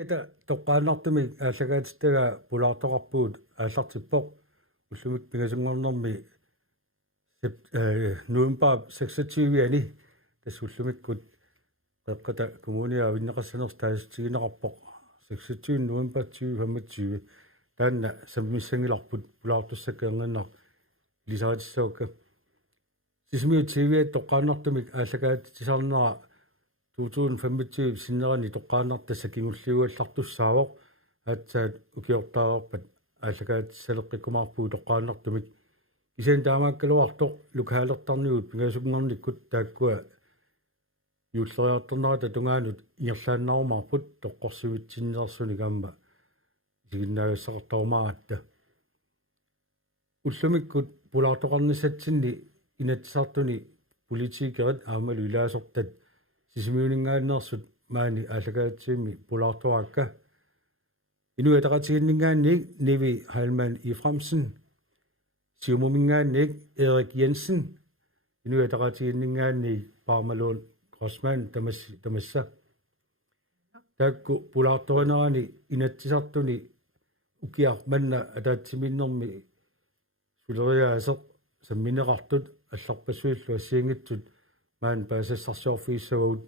Ita toqqaannartumi aalлагаатиттага пулаартоқарпуут ааллартиппоқ уллумик пингасунгорнэрми november 26-ани тассуллумиккут қеққата коммуниа виннеқассанерс таасутигинеқарпоқ 26 november 2025 таанна саммиссангиларпут пулаартуссаккеангиннар лисаатиссаукка сисмиу тв тоqqаannартумик aalлагаатитисарнера 2025 синнерани тоqqааннартасса кигуллиуаллартуссаавоқ аатсаат укиортаарпат aalлагаатиссалеққиккумаарпуу тоqqааннартумик кисен таамааккалуартоқ лукаалертарниут пингасунгорниккут тааккуа юуллериарторнерата тунгаанут ингерлааннарумаарпут тоққорсивитсиннерсуни гаамма сигиннаагассақартаумааратта уллумиккут пулаартоқарнissaатсинни инатсаартуни политикерат аамалу илаасортат сисмиунингааннерсут маани aalлагаатсиимми пулаартуаакка инуатақатигиннингаанник Nivi Heilmann Ephraimsen сиумумингаанник Erik Jensen инуатақатигиннингаанник Parmalon Grossmann тамасса таакку пулаарторинерани инатсисартуни укиарманна атаатсиминнэрми сулериаасеқ самминеқартут алларпассуиллу ассиингитсут маан паасассарсуарфииссагут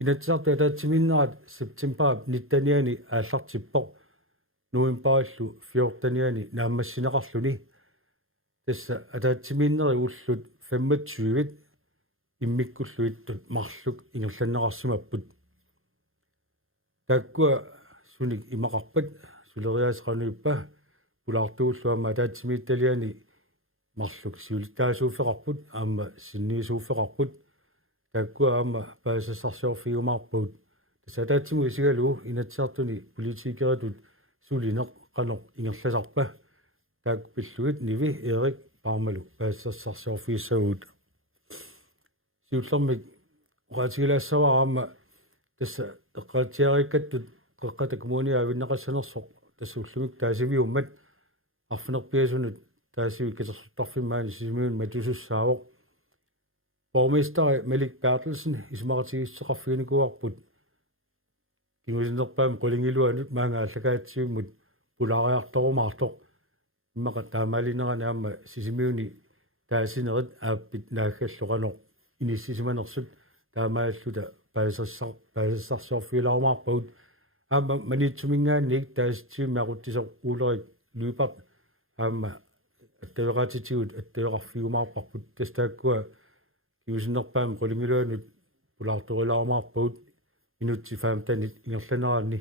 инатсисарту атаатсиминнерат септембер 19-ани ааллартиппоқ нуимпааллу 14-ани нааммассинеқарлуни тасса атаатсиминнери уллут 25-вит иммиккуллуиттут марлук ингерланнеқарсумаппут тааккуа суник имақарпат сулериаасеқануиппа пулаартууллуама атаатсимиитталиани марлук сиулиттаасууффеқарпут аама синниисууффеқарпут тааккуа аама паасассарсуарфигумаарпут тасатаатсиму исигалу инатсаартуни политикератут сулинеқ қанеқ ингерласарпа таак пиллугит Nivi Erik Parmalu паассассарсуарфииссагут сиуллэрмик оqaатигилаассавараама тасса эққаатиариккаттут қеққата коммуниа авиннеқассанерсоқ тассууллумик таасивиуммат арфинерпиасунут таасиви кисерсуттарфимаани сисимиун матусуссаавоқ borgmester Malik Bertelsen исмаратигиссеқарфигникуарпут кигусинерпаам қулингилуанут маанга аллагаатсиуммут пулаариарторумаартоқ иммақа таамаалинеранаама сисимиуни таасинерит ааппит нааггаллоқанеқ иниссисиманерсут таамааллута паасассарсуарфилаарумаарпагут аама манитсумингаанник тааситсииммеақуттисоқ уулерик луипарт аама аттавеқатитигут аттавеқарфигумаарпарпут тастааккуа кигусинерпаам қулингилуанут пулаарторилаарумаарпагут минутси фаамтанит ингерланераанни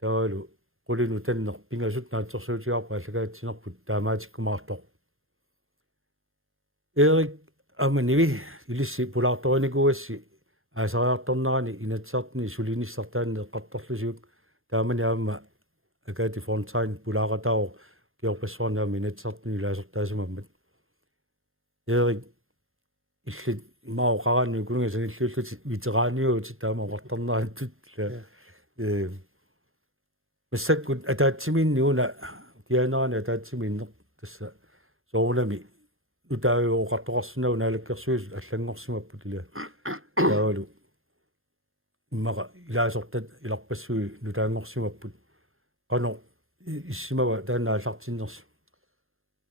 таалу qulinu tanner pingasut naatsersuutiarpa allagaatsinерпут таамаатиккумаартоқ Erik Nivi илисси пулаарториникуасси аасариарторнерани инатсаартни сулиниссартаанне эққарторлусиук таамани аама акаати фронтайн пулааратао киорпассуарнаами инатсаартни илаасортаасимаммат Erik иллит имаоқараанни кунугасаниллууллути ветерааниуути таама оқарторнерантут массаккут атаатсиминниуна кианерани атаатсиминнеқ тасса соорунами утаавиу оқартоқарсунау наалаккерсуис аллангорсимаппут ила таавалу иммаqa илаасортат иларпассуи нутаангорсимаппут қано иссимава таанна аллартиннерси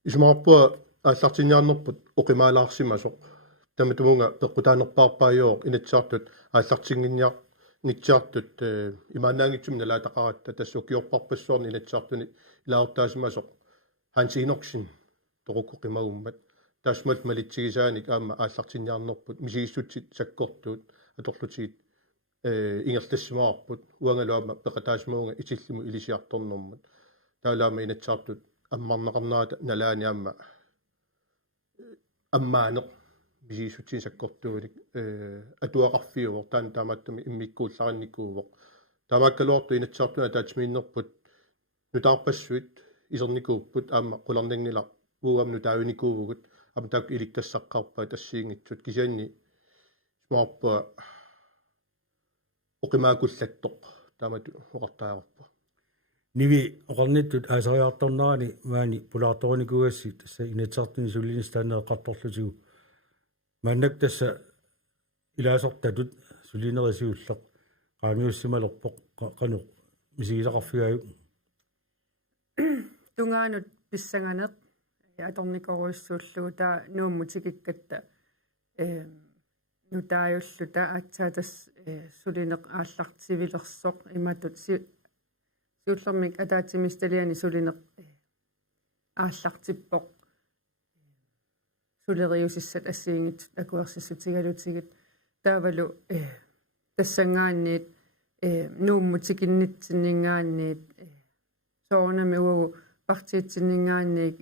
исмаарпуа ааллартинниарнерпут оқимаалаарсимасоқ таматумунга пеққутаанерпаарпаайоқ инатсаартут ааллартингинниар нитсаартут имаанаангитсум налаатақаратта тассукиорпарпассуарни инатсаартуни илаортаасимасоқ хансиинорксин тоқуккоқимагуммат таасмат малитсигисааник аама ааллартинниарнерпут мисигиссутсит саккортуут аторлутигит ингерлассимаарпут уангалуама пеқатаасмаунга исиллиму илисиарторнэрмут таалаама инатсаартут аммарнеқарнаата налаани аама аммаанеқ мисигиссутсин саккортууник атуақарфиувоқ таан таамааттуми иммиккуулларанникуувоқ таамааккалуарту инатсаартуна таатсмииннерпут нутаарпассуит исерникууппут аама қуларнангила уамну таавиникуувгут ам таак иликтассаққарпа тассиингитсут кисианни смаарпа оқимаакуллаттоқ таамату оқартаарпа Nivi oqarnittut aasariartornerani maani pulaartorunikugасси тасса инатсаартуни суллинистаннеэ эққарторлутигу мааннак тасса илаасортатут сулинерисиуллеқ qaamiussimalorpoq qanu мисигисақарфигаю тунгаанут писсаганеқ аторникоруиссууллугу таа нууммутикиккатта нутааюллута атсаатас сулинеқ ааллартивилерсоқ иматут сиуллермик атаатсимисталиани сулинеқ ааллартиппоқ сулериусиссат ассиингит акуарсиссутигалутигит таавалу тассангаанниит нууммутикиннитсиннингаанниит соонами угу партиитсиннингаанниик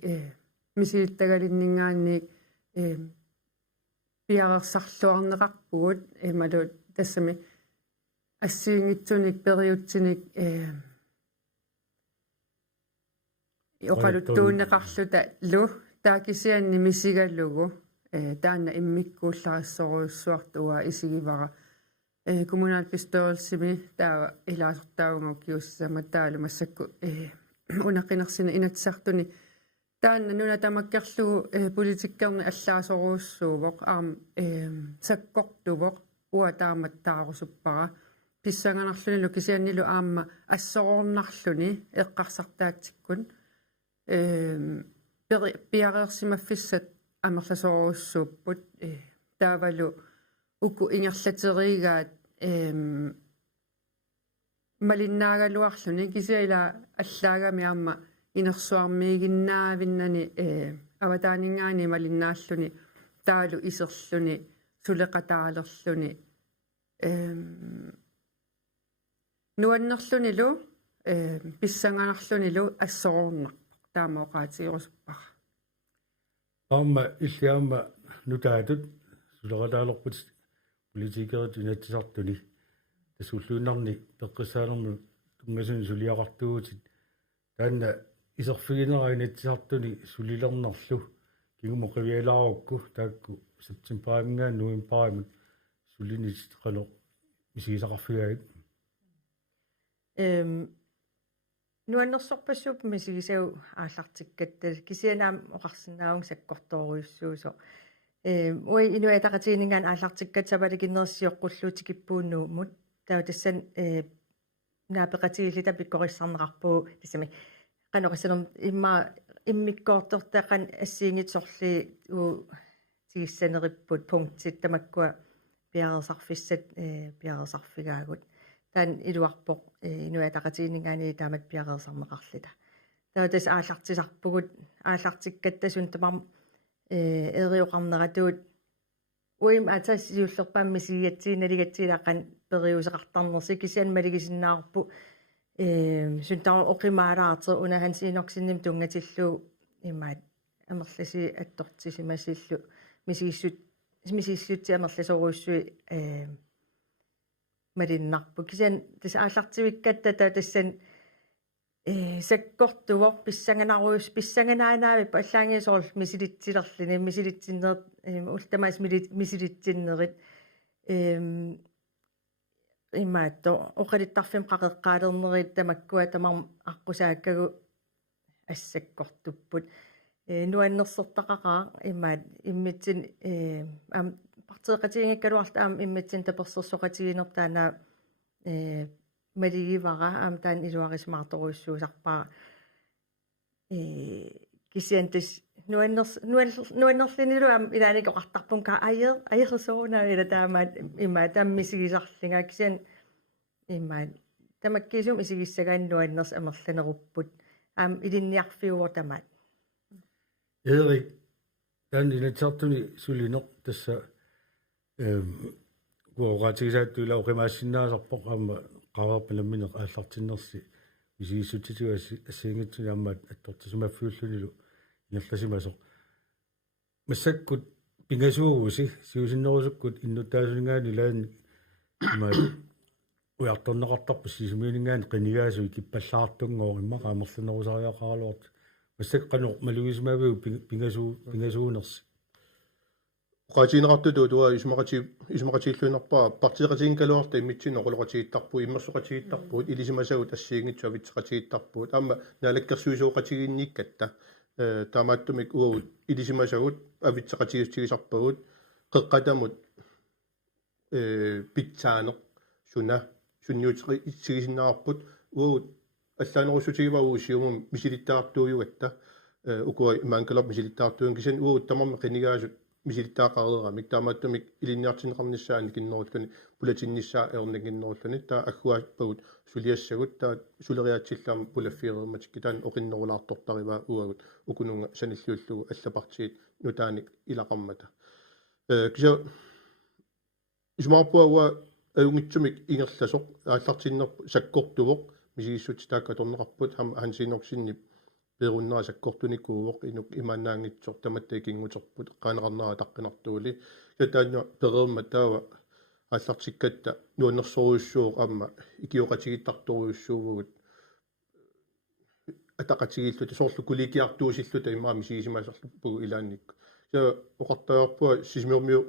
мисилиттагалиннингаанниик пиарерсарлуарнеқарпугут малу тассами ассиингитсуник периутсиник оқалуттуунеқарлута лу таакисианни мисигаллугу таанна иммиккууллариссоруйуссуартуа исигивара kommunalbestyrelsemi tаа илаасортаагунгу киуссама таалу массакку унаққинерсина инатсартуни таанна нуна тамаккерлугу политиккерни аллаасоруussуувоқ аам саккортувоқ уа таамат таарусуппара писсанганарлуни кисианнилу аама ассорорнарлуни эққарсартаатсиккун пиареерсимаффиссат амерласоруuссууппут таавалу уку ингерлатеригаат малиннаагалуарлуни кисиала аллаагами аама инерсуармиигиннаавиннани аватаанингаани малиннааллуни таалу исерлуни сулеқатаалерлуни нуаннерлунилу писсанганарлунилу ассорорнарпоқ таамаоқаатигорусуппара аама иллиаама нутаатут сулеқатаалерпут политикерит инатсартуни тассуллуунарни пеққиссаалерну тунгасуни сулиақартуутит таанна исерфигинера инатсартуни сулилернарлу кигумо қивиалаарукку таакку септембаамингаа нуимпаамут сулинит қало мисигисақарфигаагит нуаннерсорпассууп мисигисау ааллартиккаттал кисианаам оқарсинаагун саккорторуйуссуусо уи инуатақатигинингаан ааллартиккат сапаликиннерсиоққуллуутикиппууннууммут таа тассан наапеқатигиллита пиккориссарнеқарпуу тассами каноқиссанерм имма иммиккоортертақан ассиингитсорли у тигиссанериппут пунктит тамаккуа пиарерсарфиссат пиарерсарфигаагут таан илуарпоқ инуатақатигинингаани таамат пиарерсарнеқарлита таа тас ааллартисарпугут ааллартиккаттасун тамар эриоқарнератуут уим атас юуллерпаамми сигиатсииналигатсилааққан периусеқартарнерси кисиан малигисиннаарпу сунтаа оқимаалаартер унахан синоксинним тунгатиллуу имаат амерласи аттортисимасиллу мисиссутти амерласоруйуссуи малиннарпу кисиан тас ааллартивиккатта таа тассан саккортувор писсанганаанаами паллаангисорл мисилитсилерлини мисилитсиннерит ултамаас мисилитсиннерит имаатто оқалиттарфим қақеққаалернерит тамаккуа тамар аққусааккагу ассаккортуппут нуаннерсертақақаа имаат иммитсин ам партеқатигингаккалуарта аам иммитсин таперсерсоқатигинертаана малигивара аам таан илуарисмаарторуйуссуусарпаа кисиантис нуаннерлинилу аам илааникоқартарпун ка аерсоонавила таамаат имаа таммисигисарлинга кисиан имаа тамаккисум исигиссагаан нуаннерс амерланеруппут аам илинниарфиуор тамаат Erik таан инатсартуни сулинеқ тасса гуоратигисааттуила оқимаассиннаасарпоқ аама qaarparpalammineq ааллартиннерси мисигиссутитигасси ассиингитсуни аммаат аттортисимаффиуллунилу ингерласимасоқ массаккут пингасуугуси сиусиннерусуккут иннуттаасунингаани лаани имаа уярторнеқартарпу сисимиинингаани қинигаасуи киппаллаартунгоо имма qaamерлунерусариақаалуарт массакканеқ малугисимавиу пингасуунерси qatiineqartutu tuа исмақатииллуинерпаа партиеқатигинкалуарта иммитсин оқулоқатигиттарпу иммерсоқатигиттарпуут илисимасагут ассиингитсу авитсеқатигиттарпуут аама наалаккерсуисооқатигинниккатта таамааттумик уагут илисимасагут авитсеқатигиссагисарпагут қеққатамут питсаанеқ суна сунниутеқи итсигисиннаарпут уут аллаанерусутигива уусиумум мисилиттаартууюгатта укуа имаанкалап мисилиттаартуун кисин уут тамарми qinigaasut мисилиттаақарерами таамааттумик илинниартинеқарниссаани киннеруллуни пулатинниссаа эрнагиннеруллуни таа аггуааппагут сулиассагут таа сулериатсиллаама пулаффиерерматик китаан оқиннерулаартортариваа уагут укунунга саниллууллугу аллапартиит нутааник илақармата кisa исмаарпуауа аюнгитсумик ингерласоқ ааллартиннерпу саккортувоқ мисигиссут тааккаторнеқарпут хансинорсиннип перуннера саккортуникууоқ инук имаанаангитсор таматтаа кингутерпут қаанеқарнера таққинартуули катаанна перерма таава ааллартиккатта нуаннерсоруйуссууқ аама икиоқатигиттарторуйуссуугут атақатигииллута соорлу куликиартуусиллута имаа мисигисимаасарлуппугу илаанникку я оқартаярпуа сисмиормиу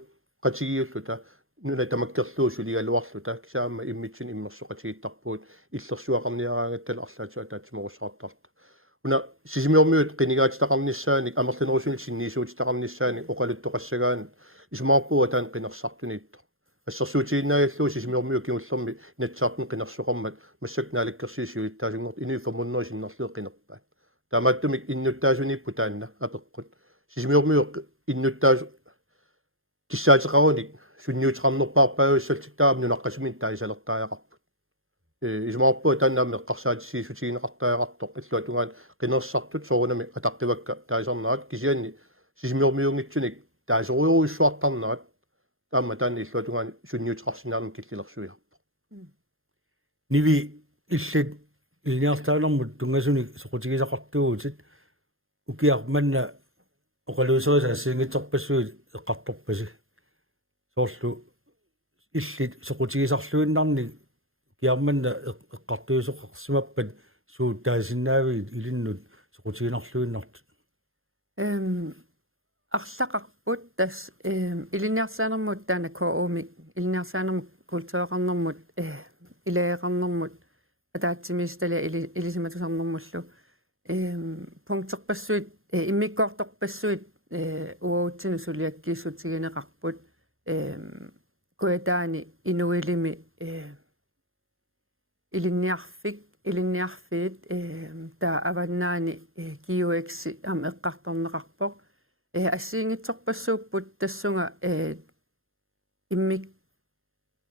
qatigiulluta nuna tamakkerluusu ligaluarluta kisaama immitsin immersoqatigiittarpuut иллерсуақарниараангаттал арлаату атаатсиморусаартарта уна сисимиормиут qinigaatitaqarnissaani амерлинерусуни синниисуутитақарnissaani оқалуттоқассагаан исмаарпуа таан qinерсартуниитто ассерсуутигиннаагаллуу сисимиормиу кигуллерми натсаартун qinерсоқармат массак нааликкерсиисуиттаасунгорт инуифамуннери синнерлуу qinерпаат таамааттумик иннуттаасуниппу таанна апеққут сисимиормиу иннуттаасу киссаатеқаруник сунниутеқарнерпаарпаависсалтиттаам нунаққасумин таисалертааяқарпут исмаарпуа тааннаами эққарсаатиссиисутигинеқартааяқартоқ иллуа тунгаан қинерсартут соорунами атартивакка таисарнаат кисианни сисимиормиунгитсуник таасоруйуруйуссуартарнаат таама таанни иллуа тунгаан сунниутеқарсинаарми киллилерсуиарпо ниви иллит илниартаанэрмут тунгасуник соқутигисақартуугутит укиар манна оқалуусерисаа сингитсорпассуи эққарторпаси соорлу иллит соқутигисарлуиннарни киарманна эққартуисоқарсимаппат суу таасиннаавигит илиннут соқутигинарлуиннартут арлақарпут тас илиниарсаанермут таана коомик илиниарсаанермут культуреқарнермут илаеқарнермут атаатсимистали илисиматусарнермуллу пунктерпассуит иммиккоорторпассуит уоутсину сулиаккииссутигинеқарпут куятаани инуилими илинниарфиит таа аваннаани киуэкси ам эққарторнеқарпоқ ассиингитсорпассууппут тассунга иммик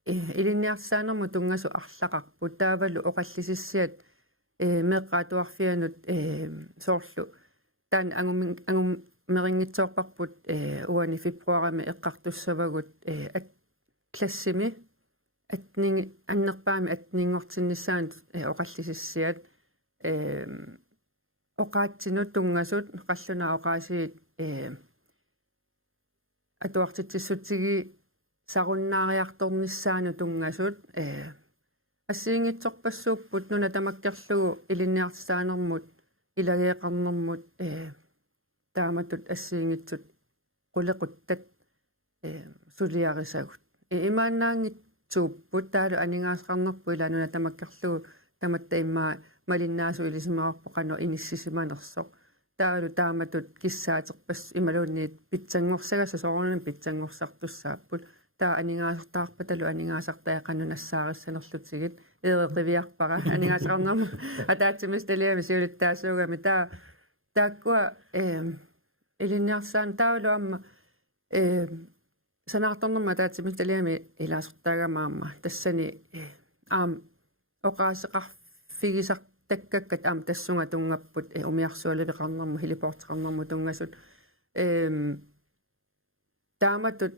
илинниарсаанерму тунгасу арлақарпут таавалу оқаллисиссиат меққаатуарфианут соорлу таан ангум мерингитсоорпарпут уани фебруарами эққартуссавагут классими атнинги аннерпаами атнингортиннissaanут оқаллисиссиат оқаатсинут тунгасут қаллуна оқаасиит атуартитсуттиги саруннаариарторнissaanu тунгасут ассиингитсорпассууппут нуна тамаккерлугу илинниартсаанермут илагеэқарнэрмут тааматут ассиингитсут qulеқуттат сулиарисагут имааннаангитсууппут таалу анингаасеқарнерпу ила нуна тамаккерлугу таматта иммаа малиннаасу илисимаарпо қано иниссисиманерсоқ таалу тааматут киссаатерпас ималуунниит питсангорсагаса соорунни питсангорсартуссааппут таа анингаасертаарпаталу анингаасартаақанунассаариссанерлутигит eereqiviarpara анингаасеқарнерму атаатсимисталиами сиулиттаасуугами тааккуа илинниарсаан таалуамма санаарторнерма атаатсимисталиами илаасертаагамаама тассани аам оқаасеқарфигисартаккаккат аам тассунга тунгаппут умиарсуалулеқарнерму хилипортеқарнерму тунгасут тааматут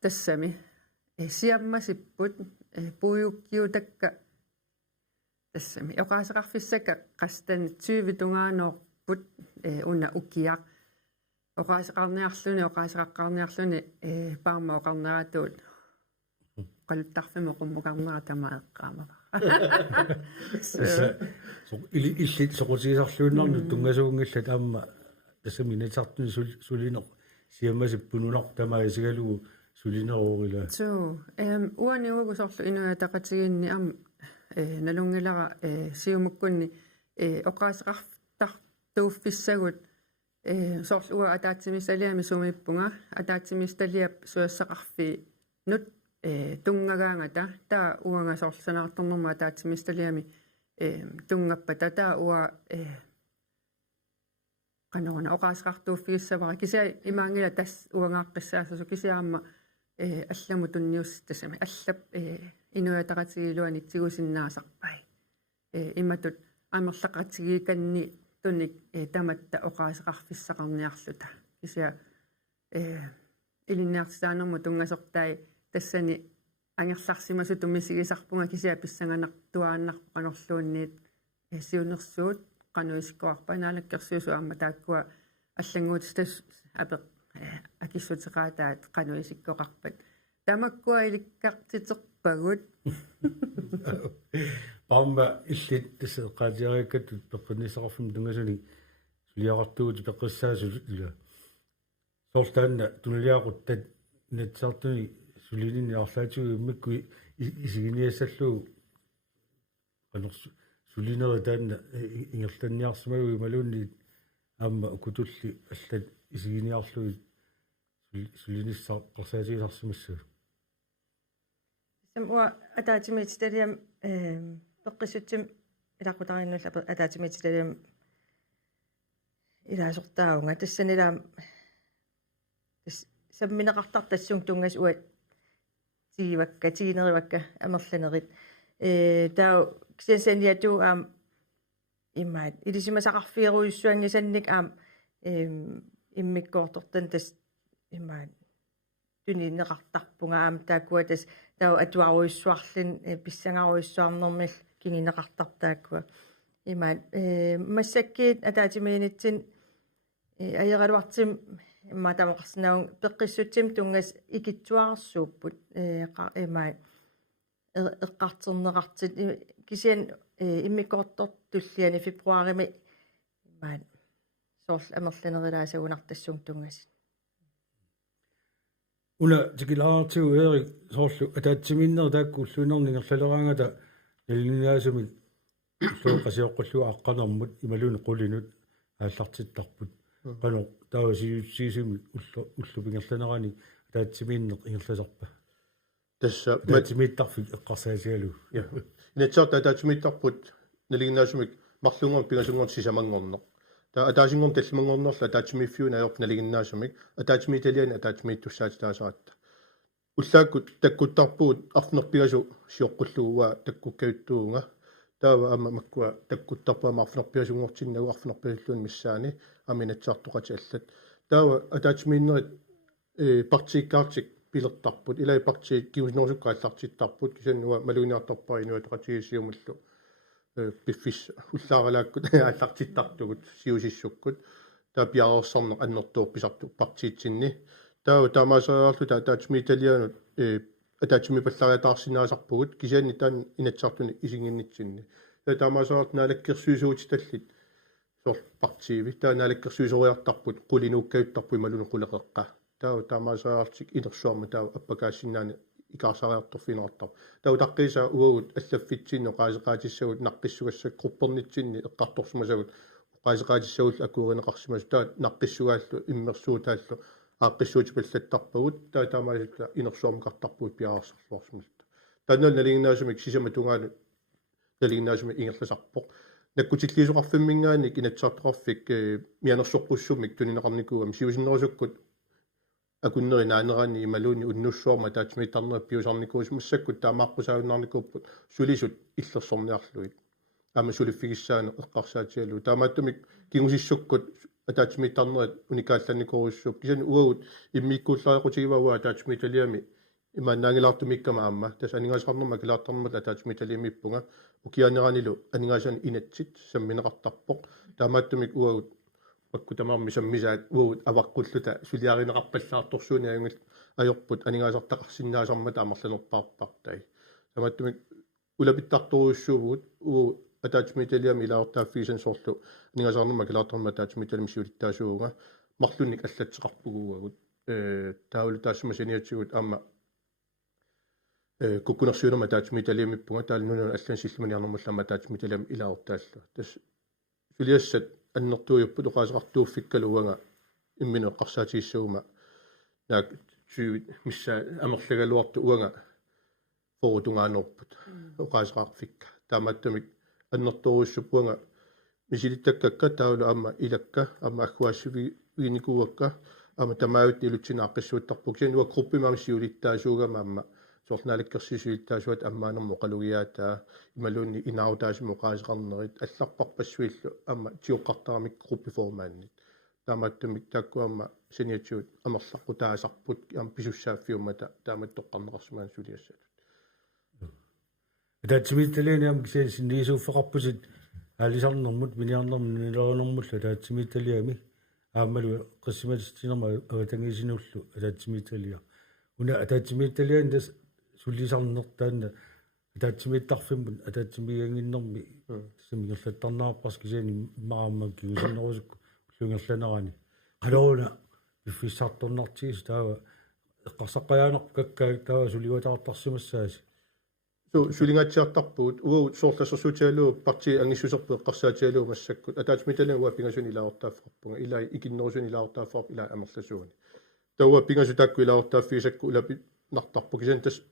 тассами сиаммасиппут пуйуккиутакка тассами оқаасеқарфиссака қастан 20 тунгаанерпут уна уккиақ оқаасеқарниарлуни паарма оқарнератуут қалуттарфимо қуммукарнера тама эққаамава so illit soqutigisarluunnernu tungasуунгиллат аама тассаминатартуни сулинеқ сиаммасиппунунар тамаисигалугу сулинерорила so уаниугу сорлу инуя тақатигинни ам налунгилара сиумуккунни оқаасеқартартууффиссагут сорлу уа атаатсимисалиами сумиппунга атаатсимисталиап суассақарфи нут тунгагаангата таа уанга сорлсанаарторнэрма атаатсимисталиами тунгаппа татаа уа канорна оқаасеқартууффиуссавара кися имаангила тас уангааққиссаасасу кисиаама алламу тунниус тасами аллап инуятақатигилуани тигусиннаасарпай иматут амерлақатигиканни туник таматта оқаасеқарфиссақарниарлута кися илинниартисаанерму тунгасортай тассани ангерларсимасу тумисигисарпунга кися писсанганартуааннарпу канорлуунниит сиунерсуут кануискуарпа наалаккерсуусу аама тааккуа аллангуутистас апе акиссутеқаатаат кануисиккоқарпат тамаккуа иликкартитерпагут паама иллит тасеқаатиариккатут пеққунисақарфум тунгасуни сулиақартуут пеққуссаасулла сортаанна тунлиақуттат натсартуни сулинини арлаатуги иммикку исигиниассаллуу канерсу сулинера таанна ингерланниарсимагуи малуунни аама укутулли аллат исигиниарлуги сулиниссаа қарсаатигисарсимассу самуа атаатимитилиам пеққиссутсим илақутариннулла атаатимитилиам илаасортаагунга тассанилаам самминеқартар тассун тунгас уат тигивакка тигинеривакка амерланерит таа кисасаниату аам иммаат илисимасақарфиеруйуссуангисанник аам иммиккоортортан тас иммаат тунинеқартарпунга аам тааккуа тас таа атуаруйуссуарлин писсангаруйуссуарнэрмил кининеқартартааккуа иммаат массаккиит атаатимиинитсин аералуартим имма тамақарсинаун пеққиссутсим тунгас икитсуарсууппут иммаат эққартернеқартит кисиан иммиккоортор туллиани фебруарими иммаат соорл амерланерилаасагунартассун тунгасит уна тикилаартиу эри соорлу атаатсиминнер тааккууллуунернингерлалераангата налиниаасуми сооқасиоққуллуа аққанэрмут ималуни қулинут ааллартиттарпут qanu taasiussiisumi ullupiнгерланерани таатсимииннеқ ингерласарпа тасса таатсимииттарфик эққарсаасиалу я инатсаарта таатсимииттарпут налигиннаасумик марлунгор пигасунгор сисамангорнеқ та атаасингорн таллимангорнерла таатсимииффиуна аёрп налигиннаасумик атаатсимииталиани атаатсимииттуссаати таасаратта уллааккут таккуттарпуут арфнерпигасу сиоққуллугуа таккуккавиттуунга таава аама маккуа таккуттарпаама арфнерпигасунгортиннагу арфнерпигасуллуун миссаани аминатсаартоқати аллат таава атаатсимииннерит партиккаартик пилертарпут илай партик киуснорсуккааллартиттарпут кисаннуа малуниартарпаа инуатақатигисиумаллу пиффис уллааралааккут ааллартиттартугут сиусиссуккут таа пиаерсарнеқ аннертуупписарту партиитсинни таава таамаасариарлу таатсимииталианут атаатсими паллариатаарсинаасарпугут кисианни таан инатсаартуни исингиннитсинни таамаасариарт наалаккерсуисуути таллит сор партииви таа наалаккерсуисориартарпут qulинууккаюттарпу ималуну qулеқеққа таава таамаасариартик инерсуарма таава аппакаассиннаани икаарсариарторфинеқартар таава таққиса уагут аллаффитсинно qaasеқаатиссагут наққиссугассак группернитсинни эққарторсумасагут qaasеқаатиссагул акууринеқарсимас таа наққиссугааллу иммерсуутааллу ааққиссуути паллаттарпагут таа таамааситта инерсуармақартарпуут пиаарсарлуарсималта тааннал налигиннаасумик сисама тунгаани налигиннаасуми ингерласарпоқ наккутиллиисоқарфиммингаани кинатсаартоқарфик мианерсорпуссумик тунинеқарникуугам сиусиннерисуккут акуннери наанерани ималуни уннуссуарма таатсимиттарнери пиусарникуус массаккут таамааққусаавиннарникууппут сулисут иллерсорниарлуит ама сулиффигиссаана эққарсаатиалу таамааттумик кигусиссуккут атаатсимиттарнерит уникаалланникуруссууп кисани уагут иммиккууллариақутигивауа атаатсимитталиами имааннаангилаартумиккама аама тас анигаасарнерма килаартарнермат атаатсимитталиамиппунга укианеранилу анигаасан инатсит самминеқартарпоқ таамааттумик уагут маккутамаарми саммисаат уагут аваққуллута сулиаринеқарпаллаарторсууни аюнгил аёрпут анигаасартақарсиннаасармата амерланерпаарпартай таамааттумик улапиттарторуссуувут уу атаатсимитталиами илаортааффиисан соорлу анигаасарнерма килаартарнерма атаатсимитталими сиулиттаасууга марлунник аллатсеқарпугууагут таулу таассамасиниатсигут аама куккунерсуунерма таатсимитталиамиппунга таалнуна аллан силлиманиарнермуллама таатсимитталиами илаортааллу тас сулиассат аннертуйуппут оқаасеқартууффиккалуага иммину эққарсаатигиссагума наак сүй мисса амерлагалуарту уага форутунгаанерпут оқаасеқарфикка таамааттамик аннэрторуссуппунга мисилиттаккакка таулу амма илакка амма аггуассуви виникуакка амма тамаавит илутсинааққиссуиттарпук синуа группимаами сиулиттаасуугама амма сорналиккерсисуиттаасуат аммаанермо қалугиаатаа ималуунни инаутаасимо qaasеқарнерит алларпарпассуиллу амма тиоққартарамик группиформааннит таамааттумик тааккуамма синиатсуут амерлаққутаасарпут ам писуссааффиуммата тааматтоққарнеқарсумаан сулиассат таатсимитталианиам кисаасин нисууффеқарпусит аалисарнэрмут миниарнэрму нилерунэрмулла таатсимитталиами аамалу қиссиматистинерма аватангисинуллу таатсимитталиа уна таатсимитталиан тас суллисарнертаанна таатсимиттарфиммут таатсимигангиннэрми самигерлаттарнаарпарс кисаани иммарааммак киусиннерусукку лунгерланерани қалоруна пиффиссарторнартигис таава эққарсаққаяанерпу каккаа таава сулигуатаартарсимассааси сулингатсиартарпуут уу соорлассерсуутиалуу парти ангиссусерпу эққарсаатиалуу массаккут атаатсмиталан уа пингасуни илаортааффарпунга илай икиннерусуни илаортааффарп илай амерласууни тауа пингасу такку илаортааффисакку улапи нартарпу кисан тас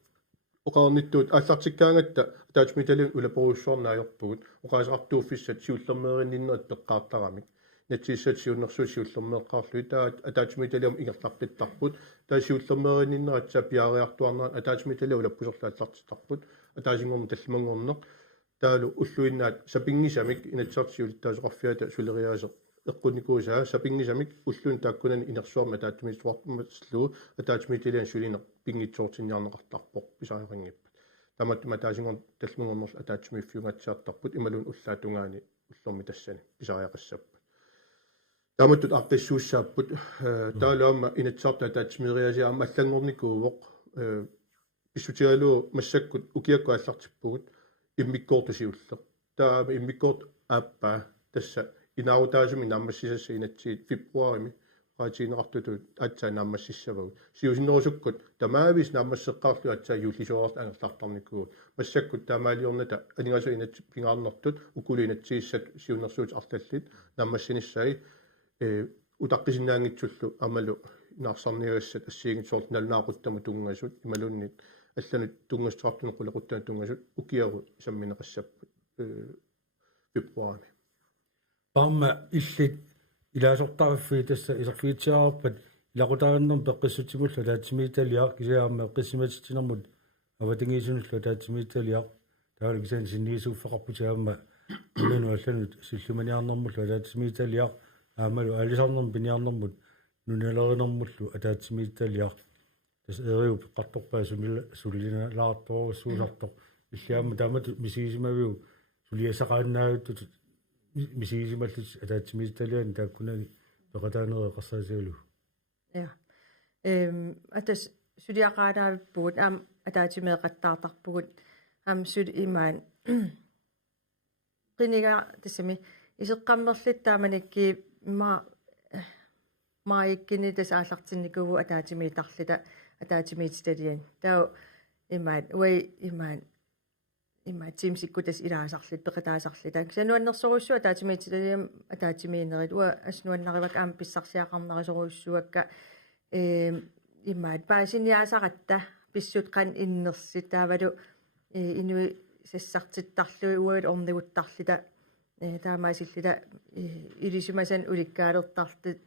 оқарниттуут ааллартиккаангатта атаатсмиталан улапоруссуарнаajorpugut оқаасеқартууффиссат сиуллермееринниннуат пеққаартарамик натсиссат сиуннэрсуут сиуллермеэққарлуи таат атаатсмиталиам ингерлартиттарпут таа сиуллермеериннерат сапиариартуарнерат атаатсмиталиа улаппусерлааллартиттарпут атаасингорм таллимангорнеқ таалу уллуиннаат сапингисамик инатсартиулиттаасоқарфиата сулериаасеқ эққуникуусаа сапингисамик уллуин тааккунани инерсуарма атаатсмитсуартмаслуу атаатсмиталиан сулинеқ пингитсоортинниарнеқартарпоқ писаарингиппат таматтума таасингорм таллимангорнерл атаатсмиффиунгатсаартарпут ималун уллаатунгаани уллорми тассани писариақассаппат таматтут арписсууссааппут таалуамма инатсаарта атаатсмириасиаама аллангорникуувоқ писсутиалуу массаккут укиакку аллартиппугут иммиккоортусиуллеқ таама иммиккоорт ааппа тасса инаутаасуми наммассисасса инатсиит фебруарими qaatiineqartutut atsaa naammassissavagut siusinnerusukкут тамаавис нааммассеққарлу атsaa юллисуарт ангерлартарникуут массаккут таамаалиорната анигасу инат пингаарнэртут укулиинатсииссат сиуннэрсуут арлаллит нааммассиниссаи утаққисинаангитсуллу амалу наарсарниагассат ассиигит соорт налнаақуттама тунгасут ималуннит алланут тунгастраартуне қулеқуттаа тунгасут укиару самминеқассаппут фебруари памма иллит илаасортарффи тасса исерфиитсиаарпат илақутаариннэрм пеққиссутимулла таатсимииталиар кисаама эққиссиматитинэрмут аватангисунулла таатсимииталиар таала кисаан синниисууффеқарпутиаама иману алланут силлуманиарнэрмулла таатсимииталиар аамалу алисарнэрм пиниарнэрмут нуналеринэрмуллу атаатсимииталиар тас эриу пеққарторпаа суллиналаарторуссуусартор иллиаама таамату мисигисимавиу сулиасақааннаагуттут мисигисималлут атаатсимииталиан тааккунаги пеқатаанереқарсаасиулу ja атас сулиақаанаавиппугут аам атаатимеэқаттаартарпугут аам сули имаан qiniga тассами исеққаммерлит тааманикки маиккини тас ааллартинникугу атаатимиитарлита атаатимиититалиан таа имаан уи имаан тимсикку тас илаасарлит пеқатаасарлита сануаннерсоруссуа атаатимиититалиам атаатимиинерит уа аснуаннаривак аам писсарсиақарнерисоруссуакка имаат паасиниаасаратта писсут қан иннерси таавалу инуи сассартиттарлуи уагат орнигуттарлита таамаасиллита илисимасан уликкаалертартит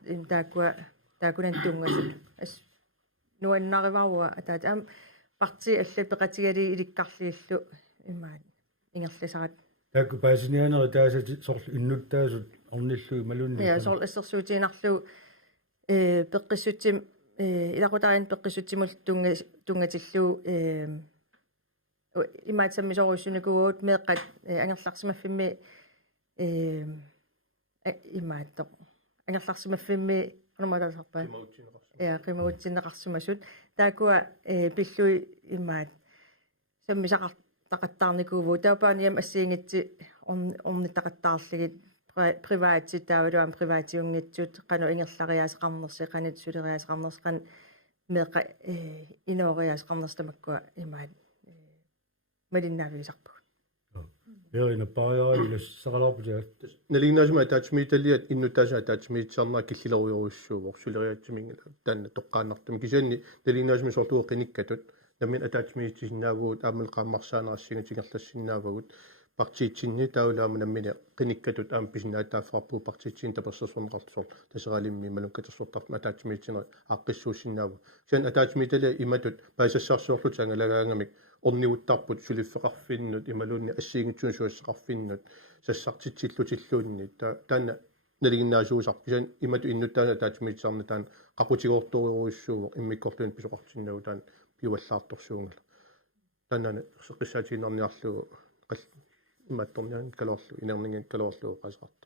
таакунан тунгасут ас нуаннаривауа атаат аам парти алла пеқатигали иликкарлииллу имаат ингерласарат таакку паасинианери таасат сорл иннуттаасут орниллуи малунни я сорл ассерсуутиинарлу пеққиссутим илақутарин пеққиссутимул тунгатиллу имаат саммисоруссуникуут меэққат ангерларсимаффимми имааттоқ ангерларсимаффимми ануматаасарпаа я қимагутсиннеқарсимасут таакуа пиллуи имаат саммисақар тақаттаарникууву таапааниам ассиингитси орнитақаттаарлигит приваати таавалуам приваатиунгитсут қану ингерлариаасеқарнерси қанит сулериаасеқарнерс қан меэқа инориаасеқарнерстамаккуа имаат малиннаависарпу яина пааяа илассақалаарпутиа налигнаасума атаатсмииталиат иннутааса атаатсмиитсарнаа киллилеруйоруссуувор сулериатсиминга таанна тоққааннартум кисаанни налигнаасуми сортуо қиниккатут намин атаатсмиитсиннаавгуут аамал qaammarsaanerassingutigerlassinnaavugut партиитсинни таулаамунаммини qinikkatut aam pisinaataaffarpuu partiitsin taperssorsorneqartusor taseralimmi malunkatersortarma ataatimiitsineri aaqqissuussinnaavu sian ataatimiitali imatut paisassarsuorlut angalagaangamik orniuttarput suliffeqarfinnut imaluunni assiingitsuun suassaqarfinnut sassartitsillutiluunni taana naliginnaasuusar sian imatu innuttaana ataatimiitsarna taan qaqutigoortoruissuuq immikkorluun pisoqartinnagu taan piuallaartorsuungala taanana seqissaatiinarniarlugu иматтэрниан калоорлу инернинген калоорлу qasaqartu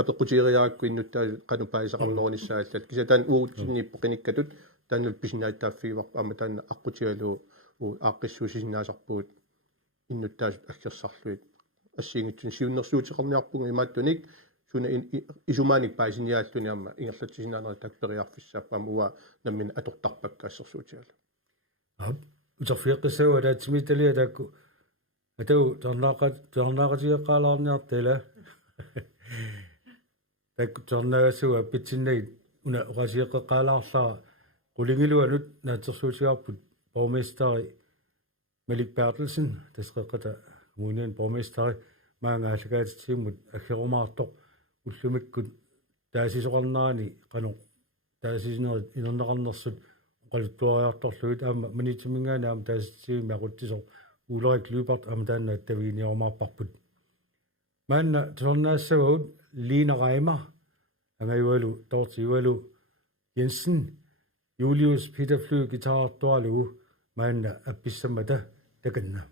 апеқутириаакку иннуттаа qanupaaisaqarnerunissaallat кисатаан уутсинниппо qinikkatut тааннул писинааttaaффиварпа ама таанна аққутигалуу ааққиссуусисинаасарпуут иннуттаасут аггерсарлуит ассиингитсун сиуннерсуутеқарниарпугу имааттуник суна исумааник паисиниааллуни ама ингерлатсисинаанера такпериарфиссааппа ама уа наммин атортарпакка ассерсуутигалу утерфиэққиссагу алаатсимиталиа таакку атау торнаақатиеққалаарниартила так торнаагасуа питсиннагит уна оqasиеққалаарлаа qulingilуанут наатерсуутигарпут боргместери Мелик Бертелсен тасқеққата коммуниан боргместери маангааллагаатитсиммут аггерумаартоқ уллумиккут таасисоқарнерани қано таасисинери инернеқарнерсут оқалуттуариарторлуит аама манитсимингаани аама тааситсигими ақуттисоқ Ulrik Lybert amdanna taviniormarparput manna tornaassagaut Lina Reimer angaivalu tortivalu Jensen Julius Peter Fly guitarartualu manna appissamata takanna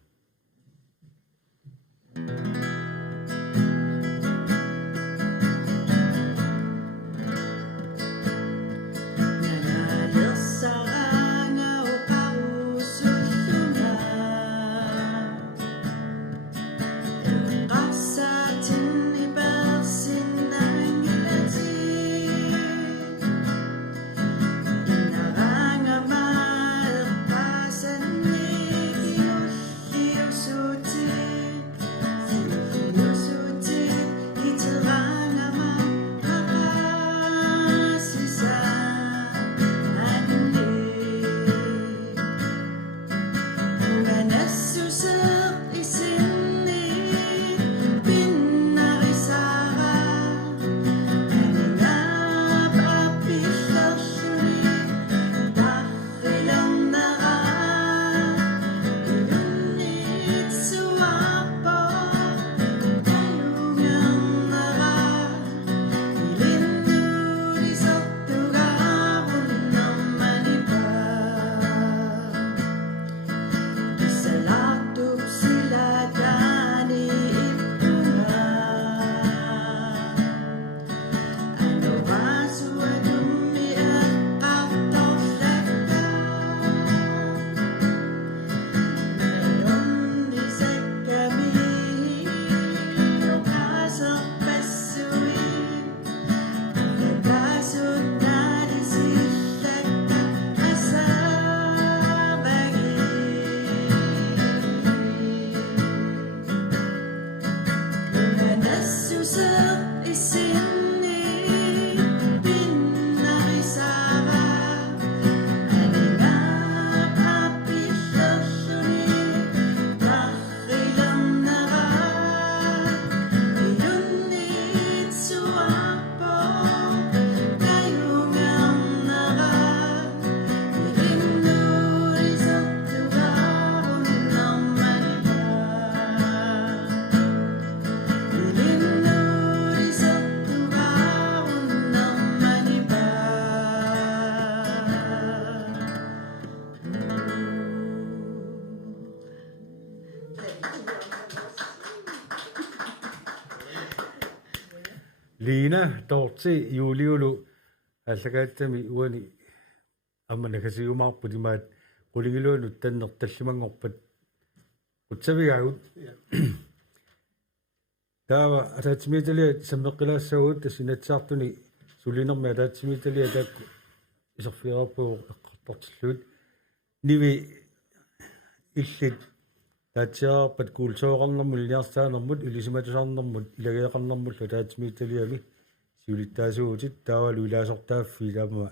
Lina torti Juliulu аллагааттами уани амманакасиумаарпутимаат qulingilunut tannertallimangorpat utsavigagut taava ataatsimitalia sammeqqilaassagут tasinatsaartuni sulinermi ataatsimitalia taakku iserfiarappu eqqartartilluut nivi illit taatiarpat kuulsooqarnermul liarstaanermut ilisimatusarnermut ilageeqarnermullu ataatsimitaaliagi siulittaasuutit taavalu ilaasortaaffi taama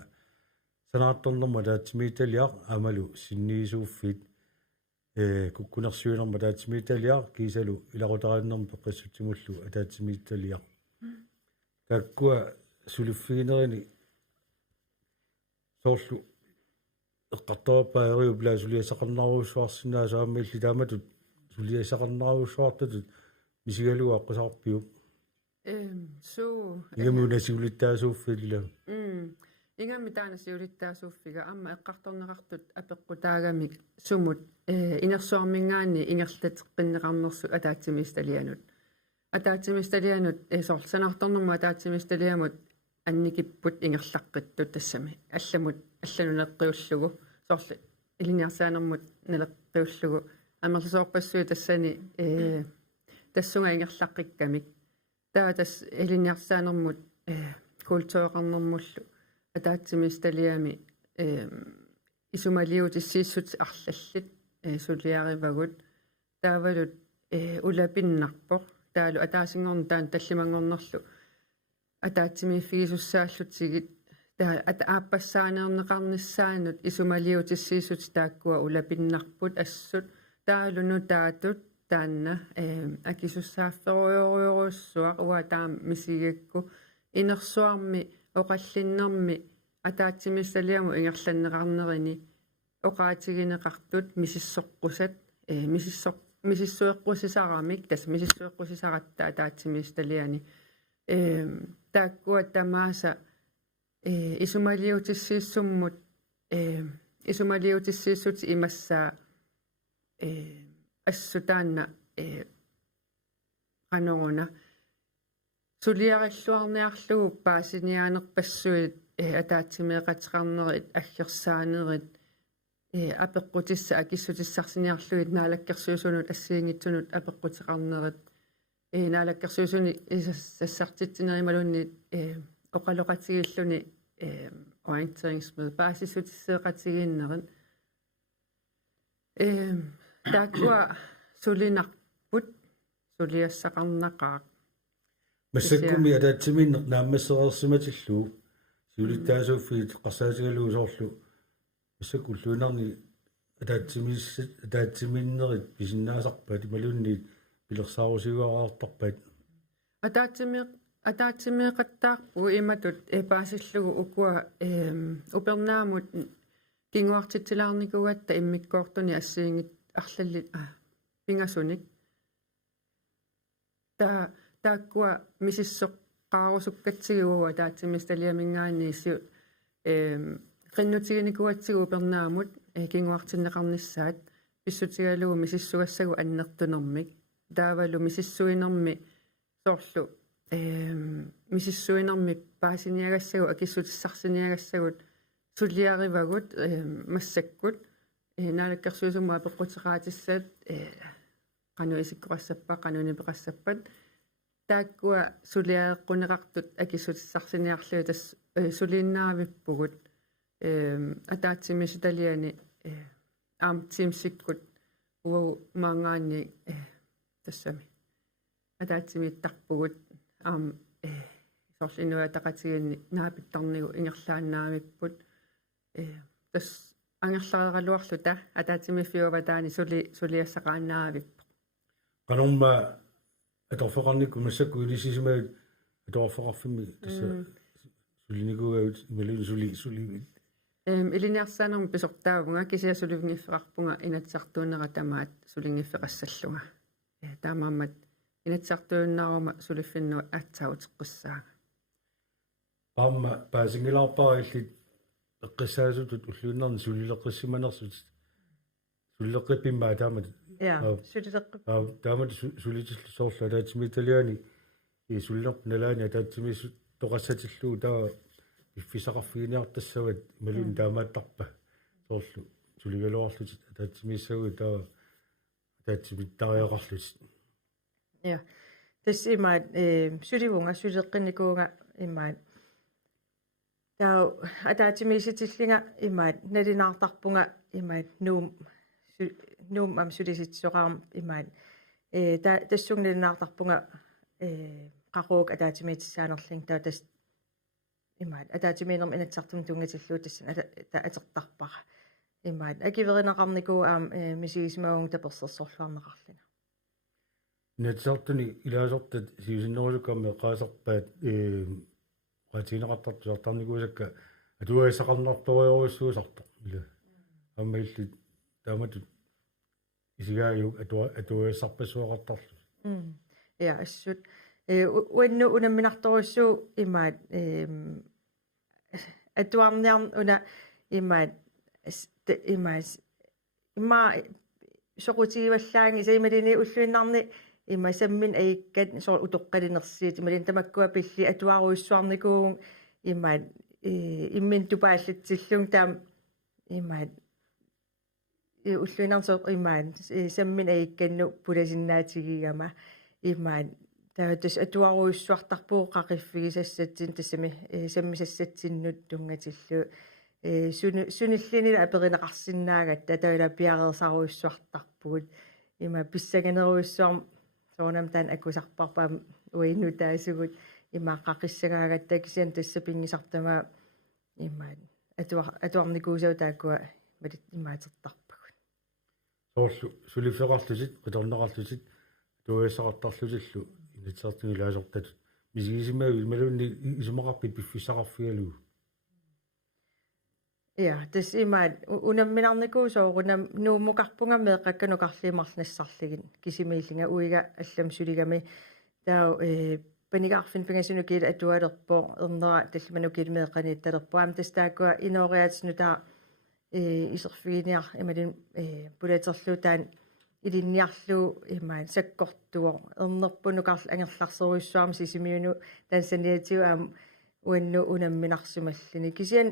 sanaattornerma ataatsimitaaliaq amalu sinniisuuffit куккунерсуинерма таатсимиталиар кисалу иларутараннерм пеққиссутсимуллу атаатсимитталиар таккуа сулиффигинерини соорлу эққартоорпаариублаа сулиасақарнаруусуарсинаа сааммилли тааматут сулиасақарнаруусуартутут мисигалуа аққусарпиуп so игамунасиулиттаасууффилла ingami taana siulittaasuuffiga amma eqqartorneqartut apeqqutaagami sumut inersuarmingaani ingerlateqqinneqarnersu ataatsimisitalianut soorsanartornermu ataatsimisitaliamut annikipput ingerlaqqittut tassami allanuneqqiullugu soorli iliniarsaanermut naleqqiullugu amerlisoorpassui tassani tassunga ingerlaqqikkamik taa tas iliniarsaanermut kultuuqarnermullu атаатсимисталиами исумалиутиссииссут арлаллит сулиаривагут таавалут улапиннарпор таалу атаасингорн таан таллимангорнерлу атаатсимиффигисуссааллутсигит таа ааппассаанернеқарниссаанут исумалиутиссииссут тааккуа улапиннарпут ассут таалуну таатут таанна акисуссаафферуйоруйоруссуа уа таам мисигакку инерсуарми оқаллиннэрми атаатсимиссалиаму ингерланнеқарнерини оқаатигинеқартут мисиссоққусат мисиссуэққусисарамик тас мисиссуэққусисаратта атаатсимиссалиани тааккуа тамааса исумалиутиссииссуммут исумалиутиссииссут имассаа ассутаанна каноруна сулиариллуарниарлугу паасиниаанерпассуит атаатсимеэқатеқарнерит аггерсаанерит апеққутисса акиссутиссарсиниарлугит наалаккерсуусунут ассиингитсунут апеққутеқарнерит наалаккерсуусуни сассартитсинерималунни оқалоқатигиллуни orienteringsmøde паасиссутиссеэқатигииннерит тааккуа сулинарпут сулиассақарнақаақ массаккуми атаатсиминнер нааммассереерсиматиллуу сиулиттаасууффигит қарсаатигалуу соорлу массаккуллуинарни атаатсиминнерит писиннаасарпат малунниит пилерсаарусигуараартарпат атаатсимеэқаттаарпу иматут паасиллугу укуа упернаамут кингуартитсилаарникугатта иммиккоортуни ассиингит арлалли пингасуник тааккуа мисиссоққаарусуккатсигуа таатсимисталиамингааннииссу qinнутигиникуатсигу пернаамут кингуартиннеқарниссаат писсутигалуу мисиссугассагу аннертунэрмик таавалу мисиссуинерми соорлу мисиссуинерми паасиниагассагу акиссутиссарсиниагассагут сулиаривагут массаккут наалаккерсуусумма пеққутеқаатиссаат qanуисиккуассаппа qanунипеқассаппат тааккуа сулиаэққунеқартут акиссутиссарсиниарлуи тас сулииннааривиппугут атаатсимисуталиани аамтимсиккут уу маангаани тассами атаатсимиттарпугут аам соорлинуатақатигинни наапиттарнигу ингерлааннаавиппут тас ангерлааралуарлута атаатсимиффиуватаани сулиассақааннаавиппу канорма аторфеқарникку массакку илисисимагут аторфеқарфимми тасса сулиникугаут ималун сулимит илиниарсаанерми писортаагунга кисиасулугниффеқарпунга инатсартуунера тамаат сулингиффеқассаллунга таамааммат инатсартууннаарума сулиффиннуа аатсаутеққуссаага паама паасингилаарпариллит эққиссаасутут уллуиннарни сулилеққиссиманерсут сулилеққиппиммаа таамат сулилеққип таамат сулитиллу соорлу атаатсимиталиани сулинерп налаани атаатсимисут тоқассатиллуу таа иффисақарфигиниартассават малун таамааттарпа соорлу сулигалуарлут атаатсимиссагу таа атаатсимиттариақарлут тас имаат суливунга сулеққиникуунга имаат таа атаатсимиситиллинга имаат налинаартарпунга имаат нуум ам сулиситсоқарам имаат тассугнилинаартарпунга qaquk ataatimiitissaanerling taa tas imaat ataatimiinerm inatsartum tungitilluu tassan ateqtarpara имаат акиверинақарникуу мисигисмауун таперсерсорлуарнеқарлина нэтсартуни илаасортат сиусиннерусуккарме qaasarpaat qatiinaqartartuartarnikuusakka atuaissaqarnartoriоруссуусарто ила аммаиллит тааматут исигаагиук атуаиссарпассуақартарлу я ассут уанну унамминарторуссуу имаат атуарниарн уна имаат имма соқутигиваллаанги саималини уллуиннарни имма саммин аиккат сор утоққалинерсиит ималин тамаккуа пилли атуаруиссуарникуугун имаат иммин тупааллатсиллун таам имаат уллуинарсо имаат саммин аикканну пуласиннаатигигама имаат таатас атуаруиссуартарпуу қақиффигисассатсин тассами саммисассатсиннут тунгатиллу суниллинила аперинеқарсинаагат татаила пиареерсаруиссуартарпугут има писсагенеруиссуарм соонам таан акусарпарпаам уинну таасугут има қақиссагаагатта кисиан тасса пингисартама имаат атуарникуусау тааккуа малит имаатертарпагут соорлу сулиффеқарлусит қиторнеқарлусит туаиссақартарлусиллу инатсартуни лаасортат мисигисимави малунни исумақарпит пиффиссақарфигалуу ja tas imaat unamminarnikuusooqunam nuumuqarpungamme qaqqanuqarliimarnassarligin kisimiillinga uiga allam suligami taa panigaarfin pingasunukil atualerpo ernera tallimanukil meeqaniittalerpuam tastaakkua inooriatsnu taa iserfiiniar imalin pulaterlu taan ilinniarlu imaan sakkortuo ernerpunuqarl angerlarseruissuarm sisimiunu tansaniatiu aam uannu unamminarsumalline kisian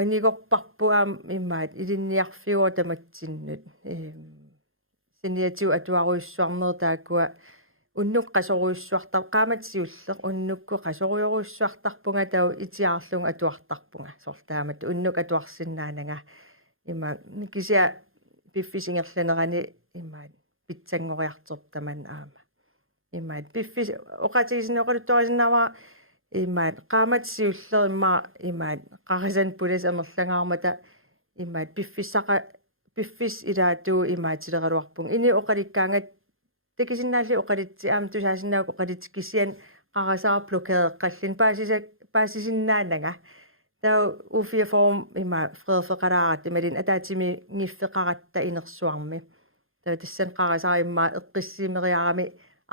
анигорпарпуаам иммаат илинниарфиуа таматсиннут синиатиу атуаруиссуарнер тааккуа уннук қасоруиссуартар qaamatsiuller уннукку қасоруйоруиссуартарпунга тау итиаарлунг атуартарпунга сортаамат уннук атуарсиннаанага имма кися пиффисингерланерани иммаат питсангориартерп таман аама иммаат пиффис оқатигисинеқалуттуарисиннаава имаат qaamatsiuller имаат qaqisan pulas amerlangаарmata имаат пиффис илаатуу имаатилераруарпун ини оқаликкаангат такисиннаалли оқалитси аам тусаасиннаак оқалитси кисиан qarasаа блокееққаллин паасисиннаанага таа уфиаформ има фредерфеқалаарат ималин атаатими ngиффеқаратта инерсуарми таа тассан qarasаа имма эққиссимериарами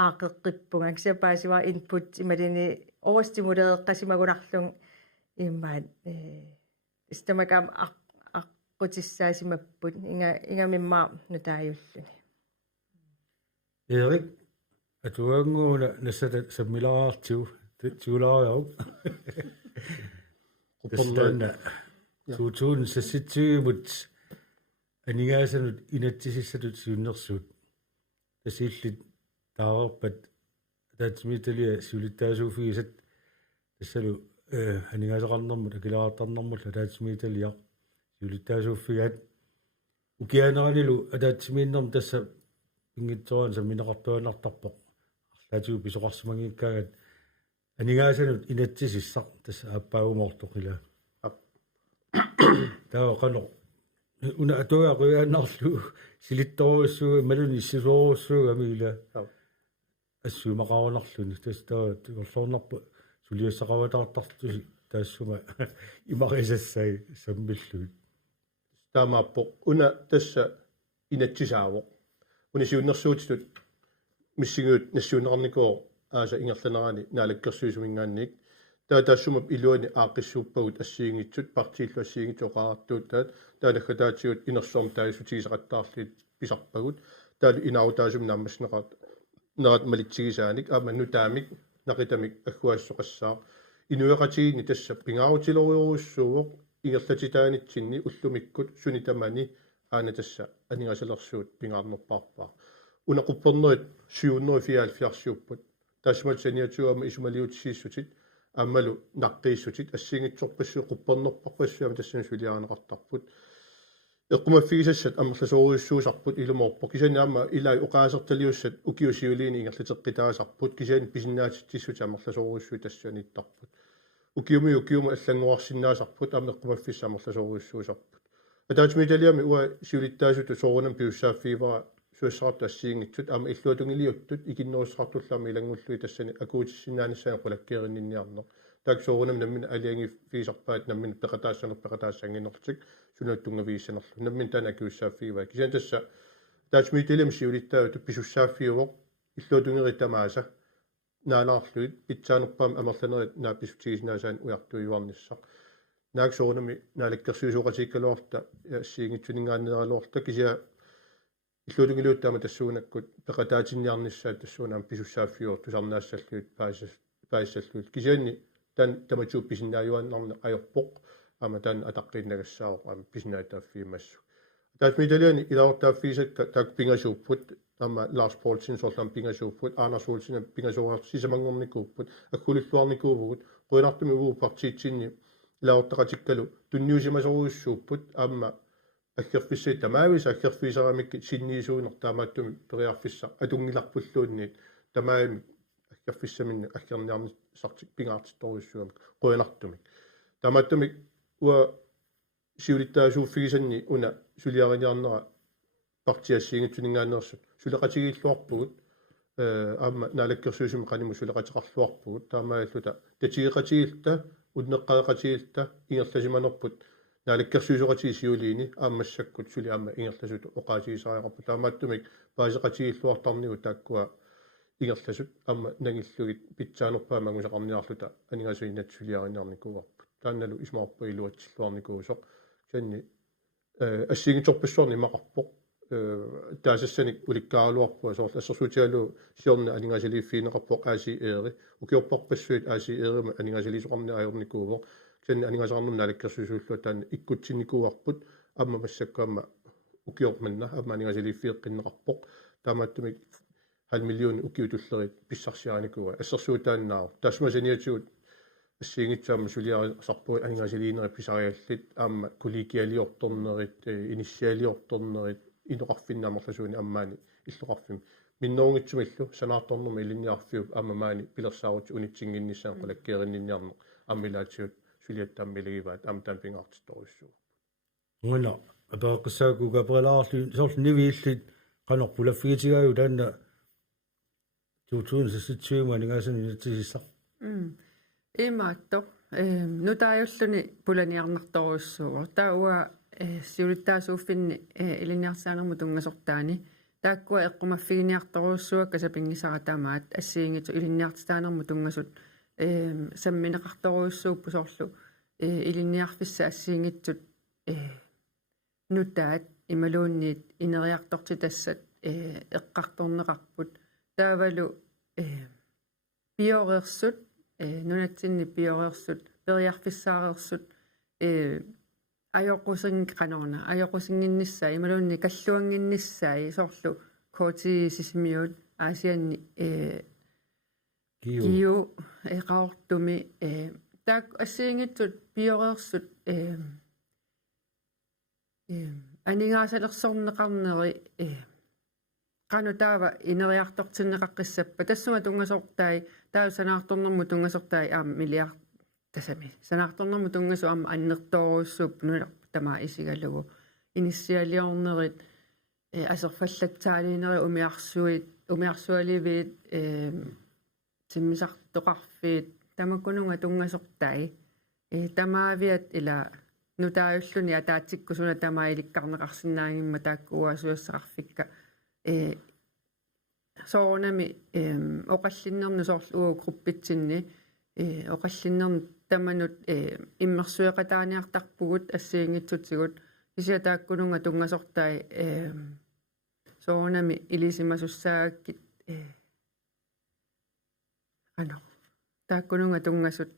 аақеққиппунга кисапаасива инпут ималини overstimulereqqasimagунарлун иммаат истамакам аққутиссаасимаппут ингамимма нутааюллуни эрик атуангууна нассата саммилараартиу тиулаариаук qupperlaanna suutuun sassitsugimut anigaasanut inatsisissatut suunnersuut tasillit taaverpat таатсимиталия сулиттаасууфигисат тассалу анигасеқарнэрмут акилараартарнэрмулла таатсимиталиа сулиттаасууффигаат укианеранилу атаатсимииннэрм тасса пингитсоан самминеқартуанартарпоқ арлаатигу писоқарсимангиккаагат анигасанут инатсисиссақ тасса аппаагумоортоқила таа қано уна атуаақуяаннарлу силитторуссуу малуни иссисуоруссуу амигила ассуумақарунарлуни тастаа орлорнарпу сулиассақаватаартартуси таассума имарисассай саммиллуит таамааппо уна тасса инатсисааво унисиуннэрсуутитут миссигуут нассуунеқарникоо ааса ингерланерани наалаккерсуисумингаанник таассумап илуани ааққиссууппагут ассиингитсут партииллу ассиингитсоқаартуут таат таанаххатаатсигут инерсуарм таасутигисақаттаарлит писарпагут таали инаутаасум нааммаснеқарт нерат малитсигисааник ааманну таамик нақитамик аггуассоқассаа инуеқатигини тасса пингаарутилориоруссууоқ игерлатитаанитсинни уллумиккут сунитамани аана тасса анигасалерсуут пингаарнерпаарпаа унақуппернерит 774 таасмат саниатуама исумалиутсииссутит аамалу наққииссутит ассингитсорпассуу қуппернерпарпассуама тассана сулиаанеқартарпут эққумаффигисассат амерласоориуссуусарпут илумоорпо кисанаама илай оқаасерталиуссат укиусиулиини ингерлатеққитаасарпут кисаани писиннаатиссут амерласоориуссуу тассаниттарпут укиуми аллангуарсинаасарпут амеққумаффиссаамерласоруйуссуусарпут атаатмиталиами уа сиулиттаасуту соорунам пиуссааффиивара суассаарту ассиингитсут аама иллуатунгилиуттут икиннерусартуллаами илангуллуи тассани акуутиссинааниссаа қулаккеериннинниарнер таак соорунам наммина алианги фиисарпаат наммина пеқатаассангиннертик сунуаттунгавииссанерлу наммин таана акиуссааффиива кисиан тасса атаатмиталиами сиулиттаату писуссааффиувоқ иллуатунгери тамааса наалаарлуит питсаанерпаам амерланерит наапписутигиснаасаан уяртуйуарниссақ наак соорунами наалаккерсуусуқатиккалуарта ассиингитсунингааннералуарта кисиа иллуутунгилуuttaама тассуунаккут пеқатаатинниарниссаат тассуунаам писуссааффиуор тусарнаассаллуит паассаллуит кисианни тан таматуу писиннааюаннарна ajorpoq ама тан атаққиннагассаақ ама писинаатааффиимассу таасмиталиани илаортааффиисакка таак пингасууппут ама Lars Paulsen сорлам пингасууппут Anders Olsen пингасуар сисамангорникууппут аккулиллуарникуувгут қуинартуми уу партиитсинни илаортақатиккалу тунниусимасоруйуссууппут аама аккерфиссаа тамаависа аккерфисарамикки синниисуунер таамааттуми периарфисса атунгиларпуллуунниит тамаами аккерфиссаминна аккерниарни сартик пингаартитторуйуссуами қуинартумик таамааттуми уа сиулиттаасууффигисанни уна сулиариниарнера партиассиингитсунингаанерсут сулеқатигииллуарпугут аама наалаккерсуусими qaниму сулеқатеқарлуарпугут таамааллута татигеқатигилта уннеққаеқатигилта ингерласиманерпут наалаккерсуусоқатиги сиулиини аамассаккут сули аама ингерласуту оқаатигисариақарпу таамааттумик паасеқатигиллуартарнигу тааккуа ингерласут аама нагиллугит питсаанерпаама гусақарниарлута анигасуинат сулиариниарникуарпут таанналу исмаарпа илуатсиллуарникуусоқ санни ассигиторпассуарни мақарпоқ таасассаник уликкаалуарпуа соорла ассерсуутиалу сиорна анигасалииффиинеқарпоқ ааси эери укиорпарпассуит ааси эрима анигасалисоқарни аёрникуувоқ санни анигасаарнум налаккерсуусууллуа таана иккутсинникуарпут аама массаккаама укиорманна аама анигасалииффиэққиннеқарпоқ таамааттумик 1 миллион укиутуллерит писсарсиааникуа ассерсуутааннаа тасмасаниатигут ассиингитсаама сулиарисарпуи анигасалиинери писариаллит аама куликиалиорторнерит иниссиалиорторнерит инеқарфиннаамерласууни аммаани иллоқарфими минноонгитсумиллу санаарторнерми илинниарфиуп аамамаани пилерсаарут унитсингиннissaан қалаккеериннинниарне аммилаатиут сулиаттааммилагиваат аамтаан пингаартитторуссуу ngona апеққсааку габрелаарлу сорл нивииллит канорпулаффигитигаю таанна 2017 манигасанинатсисисса имаатто нутааюллуни пуланиарнарторуссуу тауа сиулиттаасууффинни илиниарсаанерму тунгасортаани тааккуа эққумаффигиниарторуссуа касапингисаратаамаат ассиингиту илинниартитаанерму тунгасут самминеқарторуссууппу сорлу илинниарфисса ассиингитсут нутаат ималуунниит инериарторти тассат эққарторнеқарпут таавалу биорерсут нунатсинни биорерсут периарфиссаарерсут ajorqusingiqanorna ajorqusinginnissaa imaluunni kalluanginnissaa soorlu kootisisimmiut aasianni kiu eqaortumi taak assiingittut biorerssut анигааsalерсорнеқарнери qanutaava ineriartortinneqaqqissappa tassuma tungasortai tausanaartornermu tungasortai miliar tasami sanaartornermu tungasu annertoruussuup nular tamaa isigalugu inissialiornerit aserfallattaaliineri umiarsualiviit timmisartoqarfiit tamakkununga tungasortai tamaaviat ila nutaayulluni ataatsikkusuna tamaa ilikkarneqarsinnaangimma taakkuuasuassaqarfikka soornami oqallinnernu soorlu gruppitsinni oqallinnernu tamanut immersueqataaniartarpugut assiingitsutigut isia taakkununga tungasortai soornami ilisimasussaagakkit taakkununga tungasut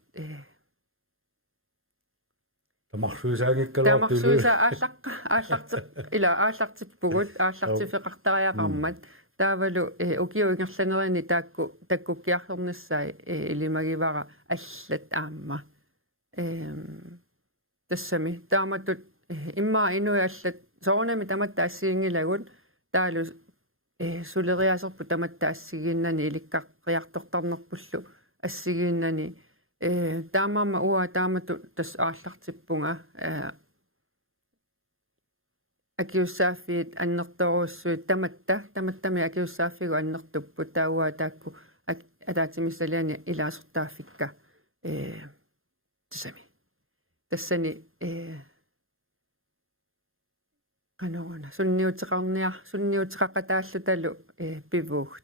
тамарсуисаагиккалуартулу ааллартиппугут ааллартифеқартариақармат таавалу укиуингерланерини таккуккиарлернссаа илимагивара аллат аама тассами тааматтут имма инуи аллат соорнами таматта ассиингилагут таалу сулериасерпу таматта ассигиннани иликкаққиартортарнерпуллу ассигиннани таамаама уа таамату тас ааллартиппунга акиуссааффиит аннерторуссуит таматтами акиуссааффигу аннертуппу таауа таакку атаатимиссалиани илаасертааффикка тасами тассани канаруна сунниутеқақатааллуталу пивуугт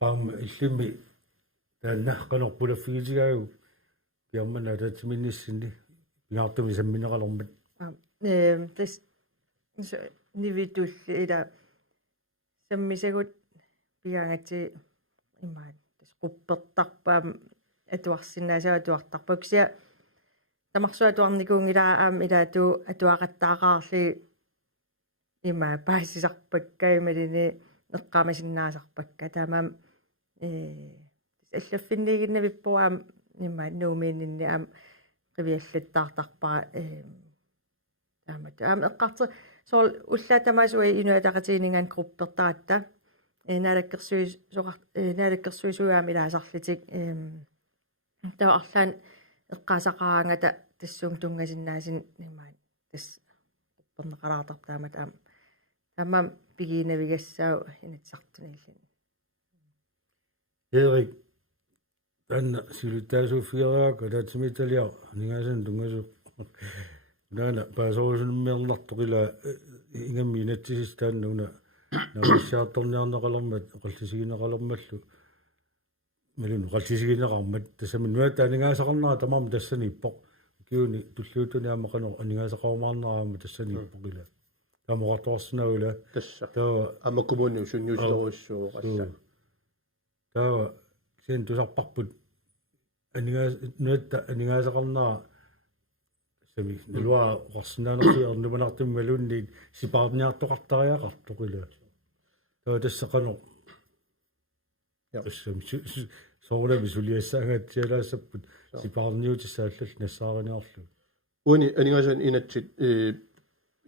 иллими тааннаққанерпулаффигитигаагу киармана атаатиминниссини пигаартуми самминеқалэрмат тас нивитул ила саммисагут пигаангати имаат тас қуппертарпаам атуарсинаасаатуартарпаксиа тамарсуатуарникуунгилаа аам илаату атуақаттаақарли има паассисарпаккаималини эққамасиннаасарпакка таамаам аллаффиннигиннавиппуаам има нуумииннинни аам қивиаллаттаартарпара таамат аам эққарти соор уллаатамаасуи инуатақатиинингаан группертаатта наалаккерсуисуаам илаасарлитик таа арлаан эққаасақараангата тассуум тунгасиннаасин имаат тас оппернеқалаартар таамат аам тамам пигинавигассаау инатсартуниллин Erik tanna silutaasuuffiaraaka taatsimitalia ningasan tungasu naana paasorusunummiarnartoqila ingammi inatsisistaannuuna naassiaartorniarnaqalermat eqallisigineqalermallu malunu qallisigineqarmat tassaminnuat taaningaasaqarnara tamam tassani ippoq kiuni tulluutuni aamaqano aningaasaqarumaarnaraama tassani ippoqila tamoqartorsinagula tassa taa амаккумуунни сунниусилоруссуу qassa taa sen tusarparput aningaasaqarnara sami nalua qarsinaanersi ernumanartum malunni sipaarniartoqartariaqartoqila taa tassaqano tassam soorami suliassaangaatsialaasapput sipaarniutissaallal nassaarinаарlu уни анигаасан инатсит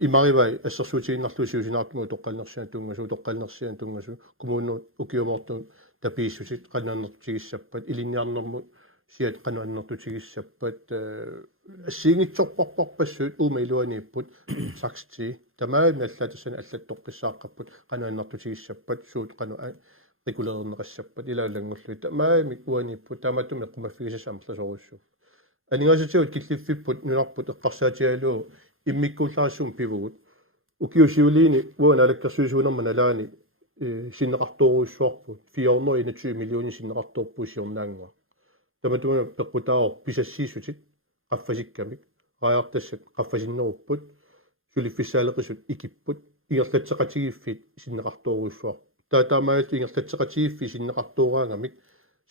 имаривай ассерсуутигиннарлуусиусинаартму тоққалнерсиан тунгасу тоққалнерсиан тунгасу коммууннут укиуморту тапииссусит канааннертигиссаппат илинниарнэрмут сиат канааннертутигиссаппат ассиингитсорпарпарпассуут уумаилуанииппут саксти тамаа наллатассана аллаттоққиссааққаппут канааннертутигиссаппат суут кану регулернеқассаппат илаалангорлуит тамаамик уанииппут тааматтуми эққумаффигисасаамерласоруссуу анигаасатигут киллиффиппут нунарпут эққарсаатигалуу иммиккууллаассуум пивугут укиусиулиини уаналаккерсуисуунерма налаани синнеқартууруссуарпут 421 миллиони синнеқартуурпуусиорнаангуа таматуна пеққутаор писассиисутит qaffasиккамик раяртассат qaffасиннеруппут сулиффиссаалеқисут икиппут ингерлатсеқатигиффит синнеқартууруссуар таатаамаат ингерлатсеқатигиффи синнеқартуураангамик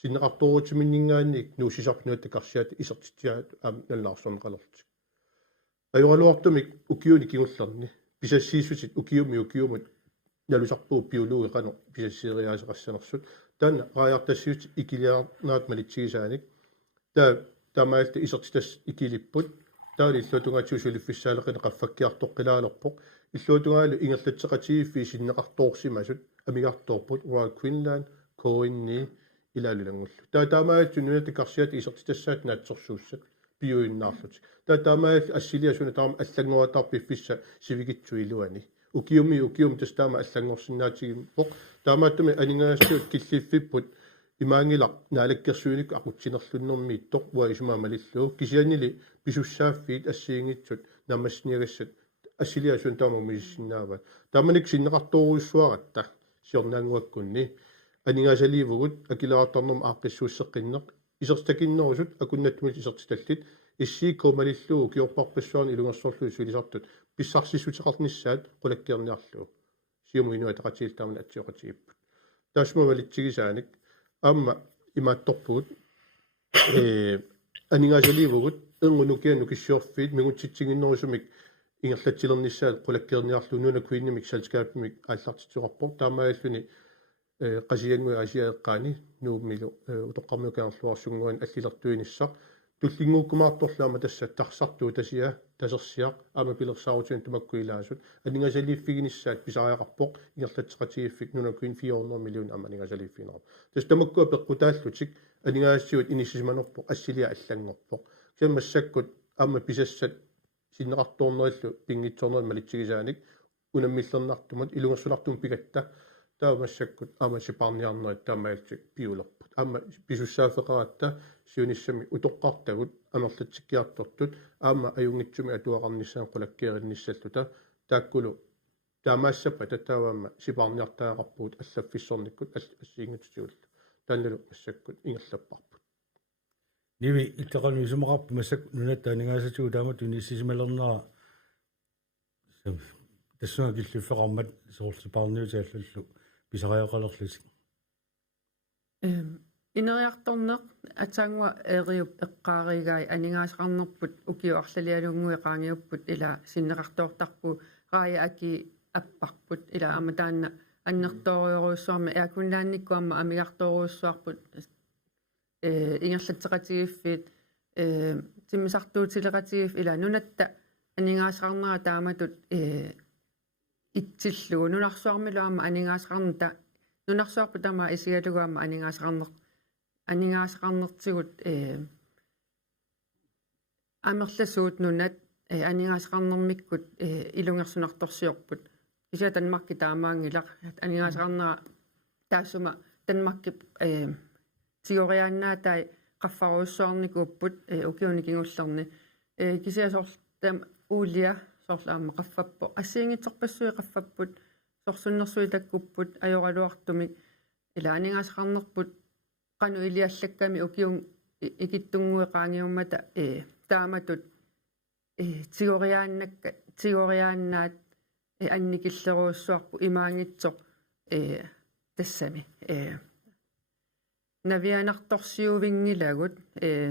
синнеқартуурутиминнингаанник нуусисарпнуат такарсиат исертитиаат аам наллаарсорнеқалерти аюалуартумик укиуни кигуллерни писассиисутит укиумут налусарпуу пиулуи қано писассиериаасеқассанерсут таана раяртассиут икилиарнаат малитсигисааник таамаалта исертитас икилиппут таани иллуутунгатсуусулиффиссаалеқина қаффаккиартоққилаалерпоқ иллуутунгаалу ингерлатсеқатигиффи синнеқартуурсимасут амигарторпут Royal Queensland коинни илаалулангуллу таамаалту нунатикарсиат исертитассаат наатсорсууссат пиуиннаарлут таамаал ассилиасуна таама аллангуатарпиффисса сивигитсуилуани укиум тастаама аллангорсинаатигимпоқ таамааттуми анингаастуут киллиффиппут имаангилақ наалаккерсууник ақутсинерлуннэрмииттоқ уаисумаа малиллуу кисианили писуссааффиит ассиингитсут намассниагассат ассилиасуун таама мисиннаават тааманик синнеқартууруссуаратта сиорнаангуаккунни анингаасаливугут акилаартарнерма ааққиссууссеққиннеқ исертакиннерусут акуннатмут исертиталлит иссии комалиллуу киорпарпассуарни илунгерсорлуу сулисартут писсарсиссутеқарниссаат қулаккиерниарлуу сиумуинуа тақатиилтаамна атсиоқатигиппут таасма валитсигисааник аама имаатторпугут анингаасаливугут энгунукиану киссиорфиит мигутситсигиннерусумик ингерлатсилерниссаат қулаккиерниарлуу нуна куиннимик салскааппимик ааллартитсуқарпоқ таамааллуни qasiangui asiaeqqaani nuummilу утоққармиукаарлуарсунгуан аллилертуиниссақ туллингууккумаарторлаама тассат тарсартуу тасиа тасерсиақ аама пилерсаарутин тумаккуилаасут анинgasалиффигиниссаат писариақарпоқ ингерлатсеқатигиффик нунакуин 400 миллион аама анинgasалиффинерап тас тамаккуа пеққутааллутик анигаассуут инисисиманерпо ассилиа аллангорпо киамассаккут аама писассат синнеқарторнериллу пингитсорнер малитсигисааник унаммиллернартумат илунгерсунартум пигатта таамассаккут аама сипарниарнерит таамаалтик пиулерпут аама писуссаафеқаратта сиуниссами утоққартагут амерлатсиккиартортут аама аюнгитсуми атуақарниссаан қулаккееринниссаллута тааккулу таамаассапа татааваама сипарниартаагарпуут аллаффиссорниккут ассиингитсуулла таанналу массаккут ингерлаппарпут Nivi ittaqanu isumaqarpu massak nunat taningaasatu taamat unissisimalerneraa тассуга киллуффеқармат соорсипаарниутааллаллу писариақалерлисик инериарторнеқ атсаангуа эриуп эққааригаи анингаасақарнерпут укиуарлалиалунгуи qaangiupпут ила синнеқартоортарпу раая аки аппарпут ила аматаанна аннерториоруссуарма иакунлаанниккуамма амигартооруссуарпут ингерлатсеқатигиффит тиммисартуутилеқатигиф ила нунатта анингаасақарнера тааматут итсиллугу нунарсуармилуама анингаасақарнта нунарсуарпу тама исигалугаама анингаасақарнертигут амерласуут нунат анингаасақарнермиккут илунгерсунарторсиорпут кися танмарки таамаангилақ анингаасақарнера таассума танмарки тиориааннаатай qaffаруссуарникууппут укиуникингуллерни кисиасоорлтам уулиа соорлаама qaffappo ассиингитсорпассуи qaffapпут сорсуннэрсуи таккуппут ajorалуартумик илаанингасақарнерпут qaну илиаллакками укиун икиттунгуи qaangiummata тааматут тиориааннаат анникиллеруussуарпу имаангитсоқ тассами навианарторсиувингилагут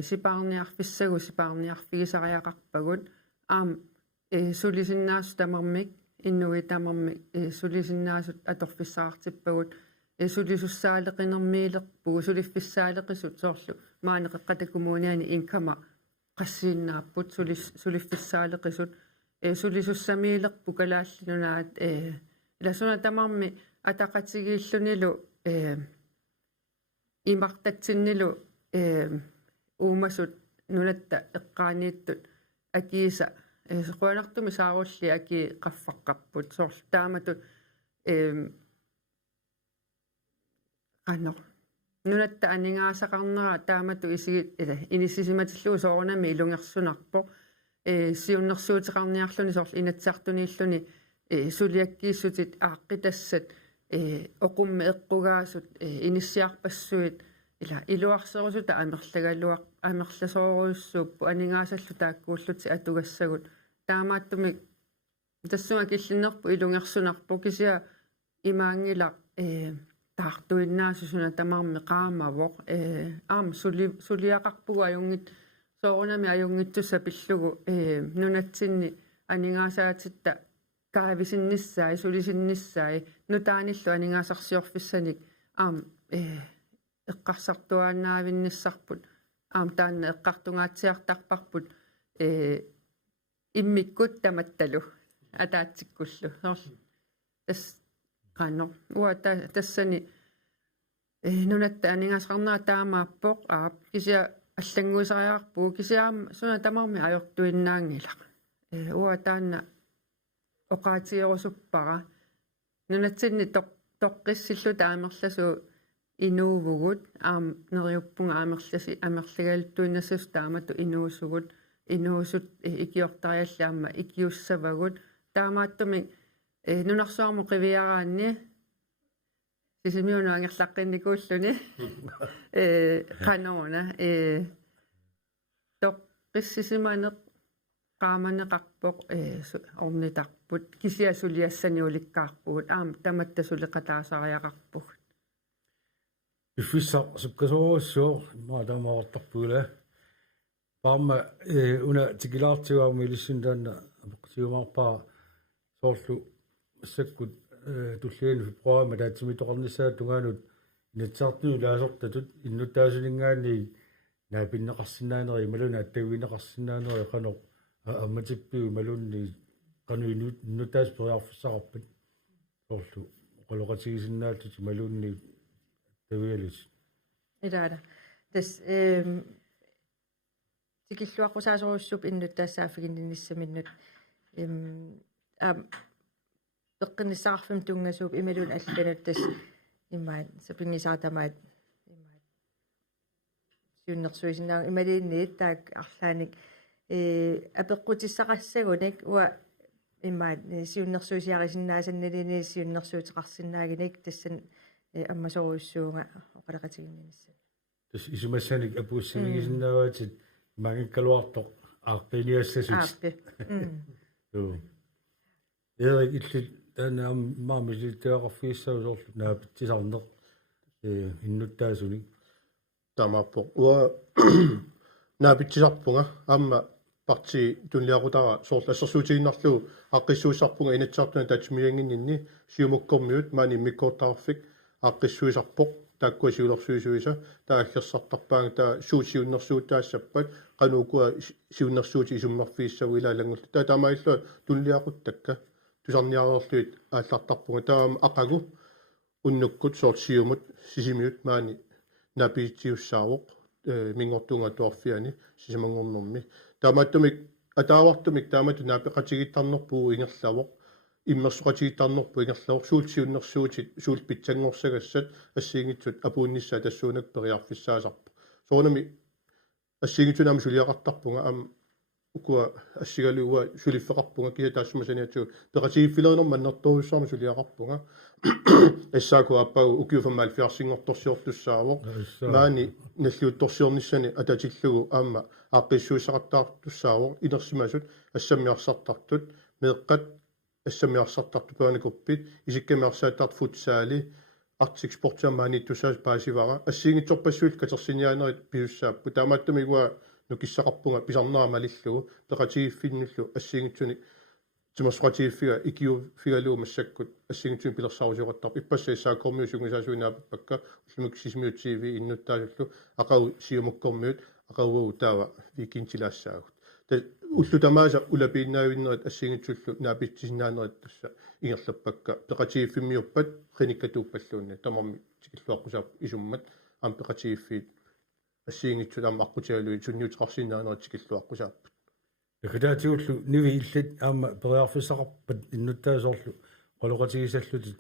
сипаарниарфиссагу сипаарниарфигисариақарпагут аам сулисиннаасу тамармик иннуи тамармик сулисиннаасут аторфиссаартиппагут сулисуссаалеқинермиилерпугу сулиффиссаалеқисут соорлу маанеқеққатакумууниани инкама qassiinnaapпут сулиффиссаалеқисут сулисуссамиилерпу калааллинунаат иласуна тамарми атақатигииллунилу имартатсиннилу уумасут нунатта эққаанииттут акииса қуанартуми саарулли аки qaffаққарпут соорлу тааматут нунатта анингаасақарнера таамату исигит иниссисиматиллугу соорнами илунгерсунарпо сиуннэрсуутеқарниарлуни соорлу инатсартунииллуни сулиаккииссутит ааққитассат оқумми эққугаасут иниссиарпассуит ила илуарсерусута амерласооруйуссууппу анингаасаллу тааккууллути атугассагут таамааттумик тассуга киллиннерпу илунгерсунарпу кисиа имаангила таартуиннаасусуна тамарми qaamavoq аам сулиақарпугу аюнгит соорунами аюнгитсуса пиллугу нунатсинни анингаасаатитта каависинниссаи сулисинниссаи нутааниллу анингаасарсиорфиссаник аам эққарсартуаанаавинниссарпут аам таанна эққартунгаатсиартарпарпут иммиккут таматталу атаатсиккуллу соорлу тас qano уа тассани нунатта анингаасақарнера таамааппоқ аап кися аллангуисариаарпуу кисиаама суна тамарми ajortuinnaangilaq уа таанна оқаатиерусуппара нунатсинни тоққиссиллу таамерласу инуувгут аам нериуппунга аамерласи амерлагаалтуиннассус таамату инуусугут инуусут икиортариаллаама икиуссавагут таамааттуми нунарсуарму қивиараанни сисимиуна ангерлаққинникууллуни qanuuna тоққиссисиманеқ qaamaneqarpoq ornitarput kisiasuliassaniulikkаарpugut aam tamatta suleqataasariaqarpug Ifissa sukkasoruussuor maatamaartarpuula paarma una tikilaartuaami ilissintaanna apeqsiumaarpaa soorlu sakkut tulliani februari taatsimitoqarnissaat tungaanut inatsaartunu laasortatut innuttaasuningaani naapinneqarsinnaaneri maluna attaguineqarsinnaaneri qanoq амматиппиу малунни кануи нутаас периарфиссақарпат сорлу qoloqatigisinnaattut малунни тавиалис илаала тас тикиллуаққусаасоруссуп иннуттаассааффигинниссаминнут пеққиниссақарфим тунгасууп ималун алланут тас имаат сапингисаатамаат имаат сиуннерсуисинаа ималиинниит таак арлааник апеққутиссақассагуник уа имаат сиуннерсуисиарисиннаасанналини сиуннерсуутеқарсинаагиник тассан аммасоруйуссуунга оқалеқатигиннисса тас исумассаник апууссимигисиннааваатит мангиккалуартоқ ааққилиассасут ааппи Erik illit taana maamilitteaqarfiissausorlu naapittisarneq innuttaasuni тамааппо уа наапитсисарпунга аама парти тунлиақутара соорлассерсуутигиннарлу аққиссуисарпунга инатсаартуна татмиангиннинни сиумуккормиут маани миккоортаарфик аққиссуисарпоқ тааккуасиулерсуисуиса тааллерсартарпаанга таа суусиуннерсуутаассаппат qanukua siunnersuuti isummarfiissavila langullu taa taamaillua tulliaquttakka tusarniareerluit aallartarpunga taama aqagu unnukkut soorsiumut sisimiut maani napiitsiussaawoq mingortunga tuarfiani sisamangornermi taamattumik ataawartumik taamatu naapeqatigittarnerpuu ingerlawoq иммерсоқатигиттарнерпу ингерлаур суулсиуннерсуутит суулпитсангорсагассат ассиингитсут апууннissaa тассуунак периарфиссаасарпу соонами ассиингитсунами сулиақартарпунга ам укуа ассигалуа сулиффеқарпунга киа таассумасаниатсуу пеқатигиффилернер маннерторуссаарма сулиақарпунга эссааку аппагу укиуфаммаал фиарсингортторсиортуссаавоқ маани наллиутторсиорниссани ататиллугу аама ааққиссуиссақартаартуссаавоқ инерсимасут ассаммиарсартартут меэққат ассамиарсартарту пааникуппит исиккамиарсааттарт футсаали артик спортиамаани тусаас паасивара ассиингитсорпассуут катерсиниаанерит пиуссааппу таамааттумигуа нукиссақарпунга писарнерамалиллугу пеқатигиффиннуллу ассиингитсуни тимерсоқатигиффига икиу фигалуу массаккут ассиингитсуни пилерсаарусиоқаттар иппассаа исааккормиусунгисаасуинааппакка уллумик сисмиутсиви иннуттааллу ақау сиумуккормиут ақаугу таава викинтилаассаагут уллутамааса улапииннаавиннерит ассиингитсуллу наапитсисинаанерит тасса ингерлаппакка пеқатигиффиммиуппат қиниккатууппаллуунни тамарми тикиллуаққусаап исуммат аам пеқатигиффиит ассиингитсул аама аққутигалуи сунниутеқарсинаанерит тикиллуаққусааппут экатаатиуллу ниви иллит аама периарфиссақарпат иннуттаасоорлу qoloqatigisallути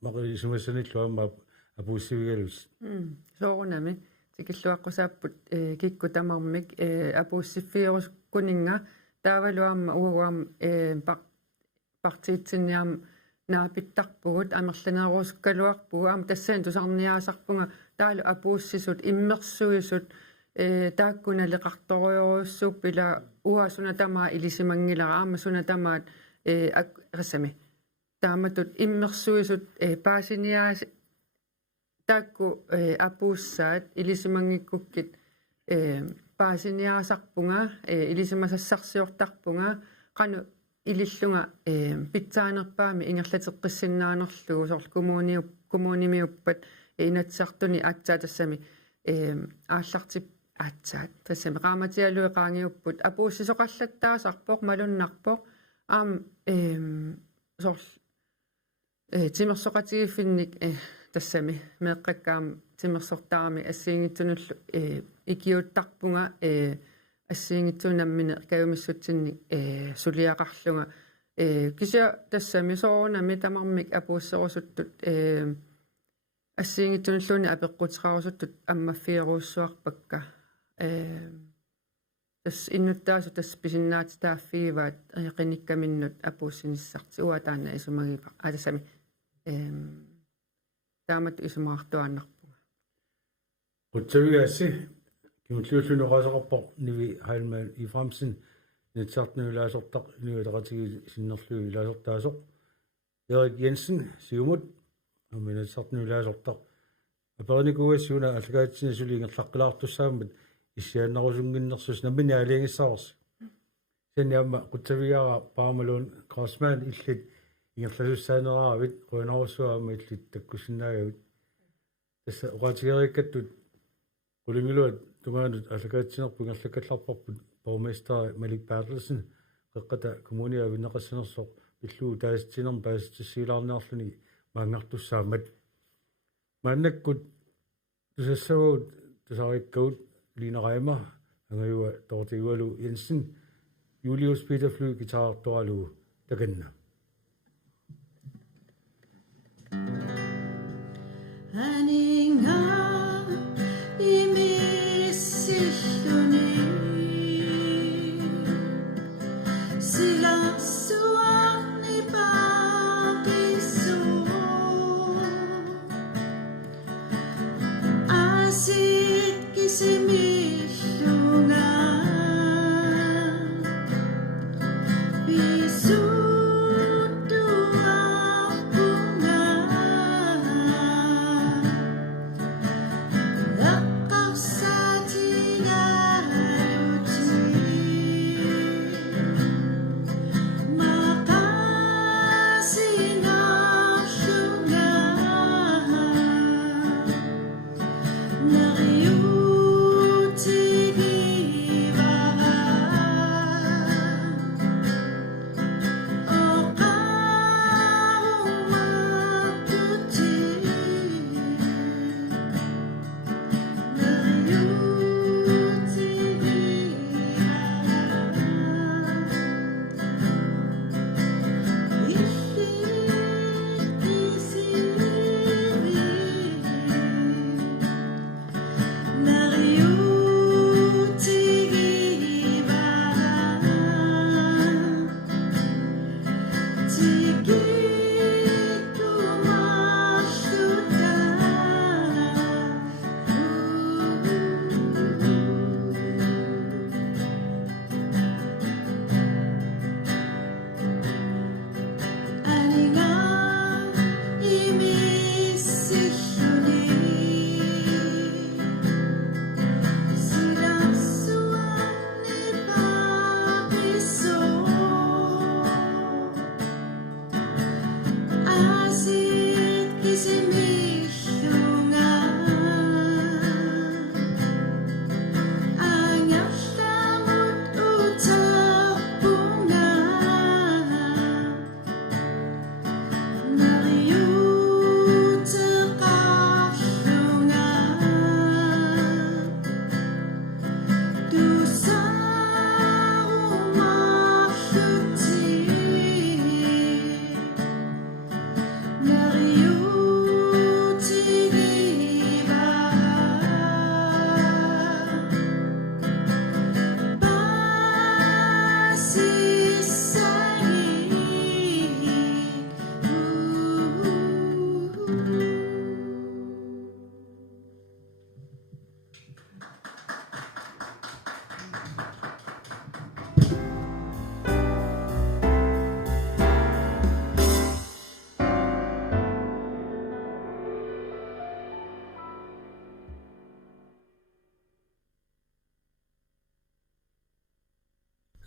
мақисумассаниллу аама апууссивигалус соорунами тикиллуаққусааппут кикку тамармик апууссиффиорус кунинга таавалуарма угуам партиитсинниам наапиттарпугут амерланеруускалуарпугу аама тассаан тусарниаасарпунга таалу апууссисут иммерсуисут тааккуна лекарториоруссууп пила уасуна тамаа илисимангилара аама суна тамаат рассами тааматут иммерсуисут паасиниаас таакку апууссаат илисимангиккуккит паасиниаасарпунга илисимасассарсиортарпунга qaну илиллунга питсаанерпаами ингерлатеққиссиннаанерлугу сорл коммунимиуппат инатсартуни аатсаа тассами ааллартип аатсаат тассами qaamatialui qaangiupпут апууссисоқаллаттаасарпоқ малуннарпоқ аам сорл тимерсоқатигиффинник тассами меэққаккаам тимерсортаарами ассиингитсунуллу икиуттарпунга ассиингитсунаммине кавимиссутсинни сулиақарлунга кися тассами соорунами тамармик апууссерусуттут ассиингитсунуллуни апеққутеқарусуттут аммаффиеруссуарпакка тас иннуттаасу тас писиннаатитааффигиваат қиниккаминнут апууссиниссарти уатаана исумагипа тассами таамат исумаартуаннарпуга утсавиасси кимутлууллунеқасақарпоқ ниви хайлмаан и фрамсин нитсартнуилаасортақ нуилеқатиги синнерлуи илаасортаасоқ Erik Jensen сиумут нуминатсартнуилаасортақ аперникуассуна аллагаатсинасулиингерлаққилаартуссаамат иссианнарусунгиннерсус намини алиангиссаарс сенниамма қутсавиара паамалуун кросман иллит ингерласуссаанераавит қуинаруссуаама иллит таккуссинаагавит тасса оqatigerikkаттут улингилуат тумаанут аллагаатсинерпу ингерлаккалларпарпут borgmester Malik Bertelsen qeqqata kommunia vinneqassanersoq pilluu taasitsinern paasitissiilаарniarluni maangartussaamat maannakkut tusassavut tasarikkaut liineraima angayua tortiualu Jensen Julius Peter Fly guitartoralu takanna Aninga imissilluni sila suani pakiso asit kisimillunga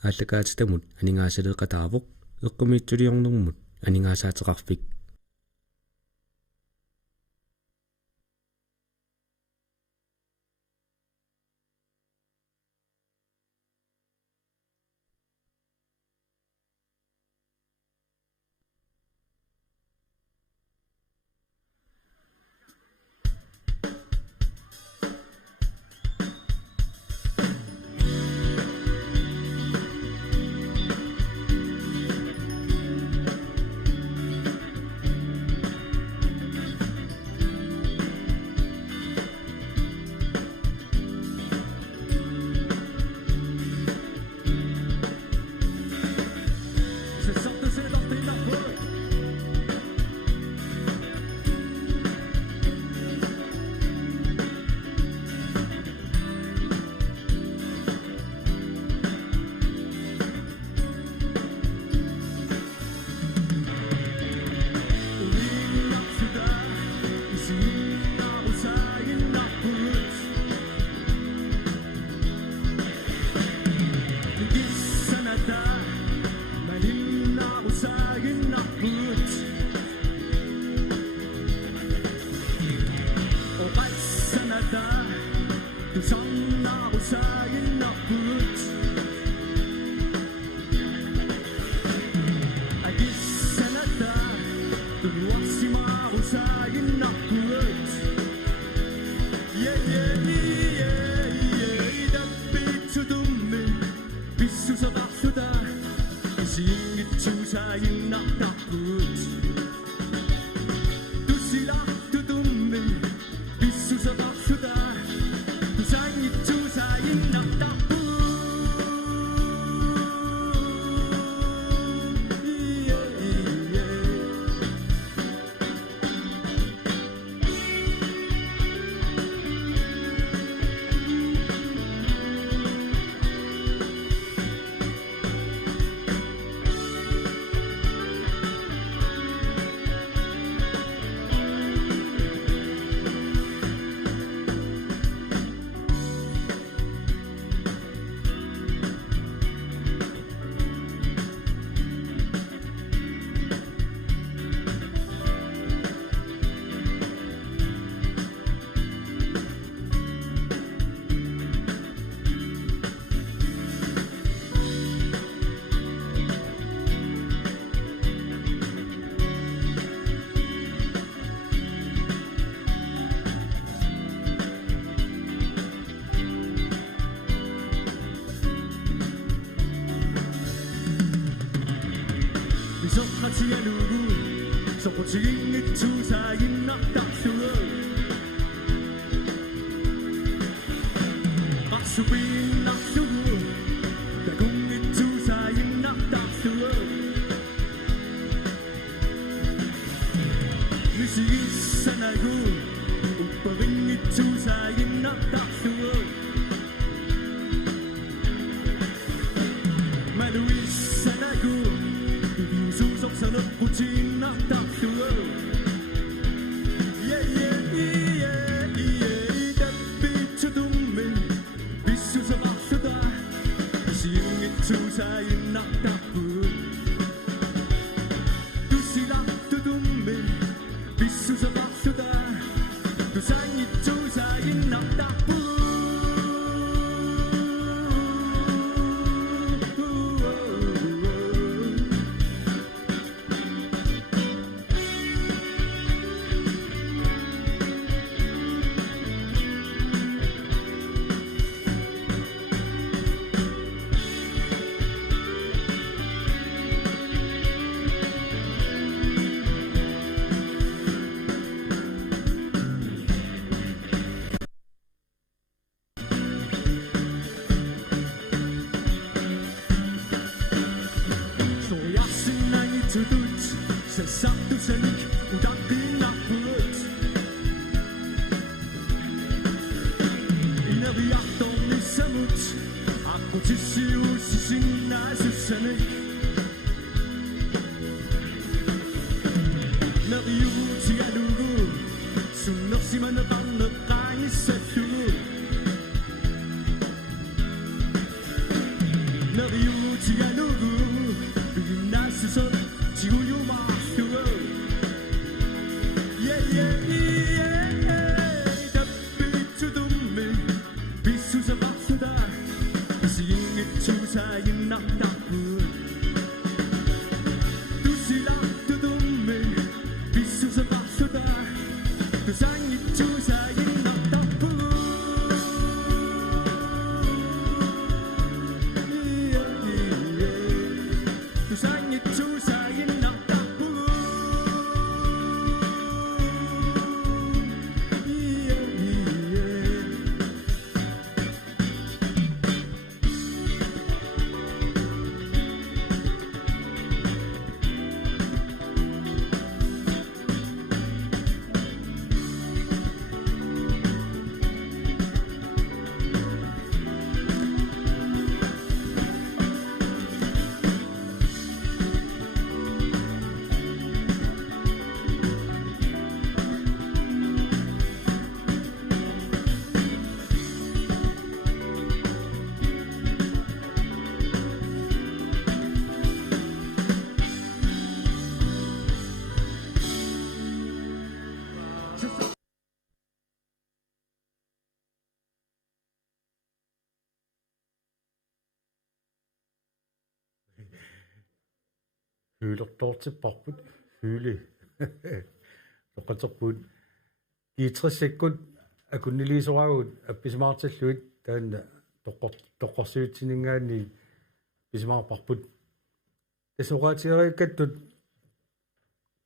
ааллакаатитамут анигаасалеэкъатаавоқ эққумиитсулиорнэрмут анигаасаатеқарфик Yeah, yeah, yeah. 주사인낙다풋 두시라 두둠미 비수서박수다 두상이 주사인낙다풋 미소하지야 누구 소포치기 주사인 낙닥수어 박수빈 낙수구 대공이 주사인 낙닥수어 미시기 사나구 오빠빈이 주사인 낙닥수어 마루이 사나구 수속선은 붙인 낙닥수어 대비추둠민 비수서 박수다 시흥이 주사인 낙닥분 두시락 두둠민 비수서 박수다 두상이 주사인 낙닥분 Sesaktu senik udah dinaput Inabiyak tong isamut Aku cisiu sisin na susanik Nabiyu tialugu Sunok si manabang nakangis sa tulo Nabiyu tialugu Bigin na susot 지구유 마스터 대비추둠미 비수서 박수다 시흥이 주사인 낙닥분 두시락 두둠미 비수서 박수다 두상이 주사인 낙닥분 두상이 주사인 Hylertortipparput hyli toqaterput kiitrissakkut akunnilisuagut appismaartalluit taanna toqorsuutiningaanni pisimaarparput тасоqaatigeрииккаттут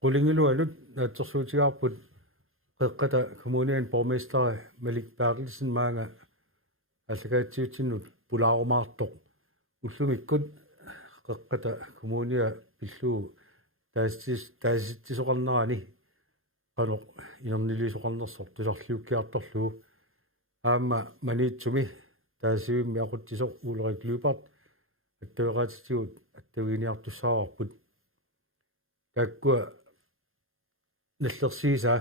qulinguluanut naatsorsuutigaarput qeqqata kommunen borgmesteri Malik Bertelsen maanga allagaatiutinut pulaarumaartoq уллумиккут qeqqata kommunia pilluu taasittisoqarnerani qanoq inernilisuqarnersor tusarliukkiartorluu aamma maniitsumi taasiummi aquttisoq uulerikluupart attavaqaatitigut attaviniartussaawarput takkua nallersiisa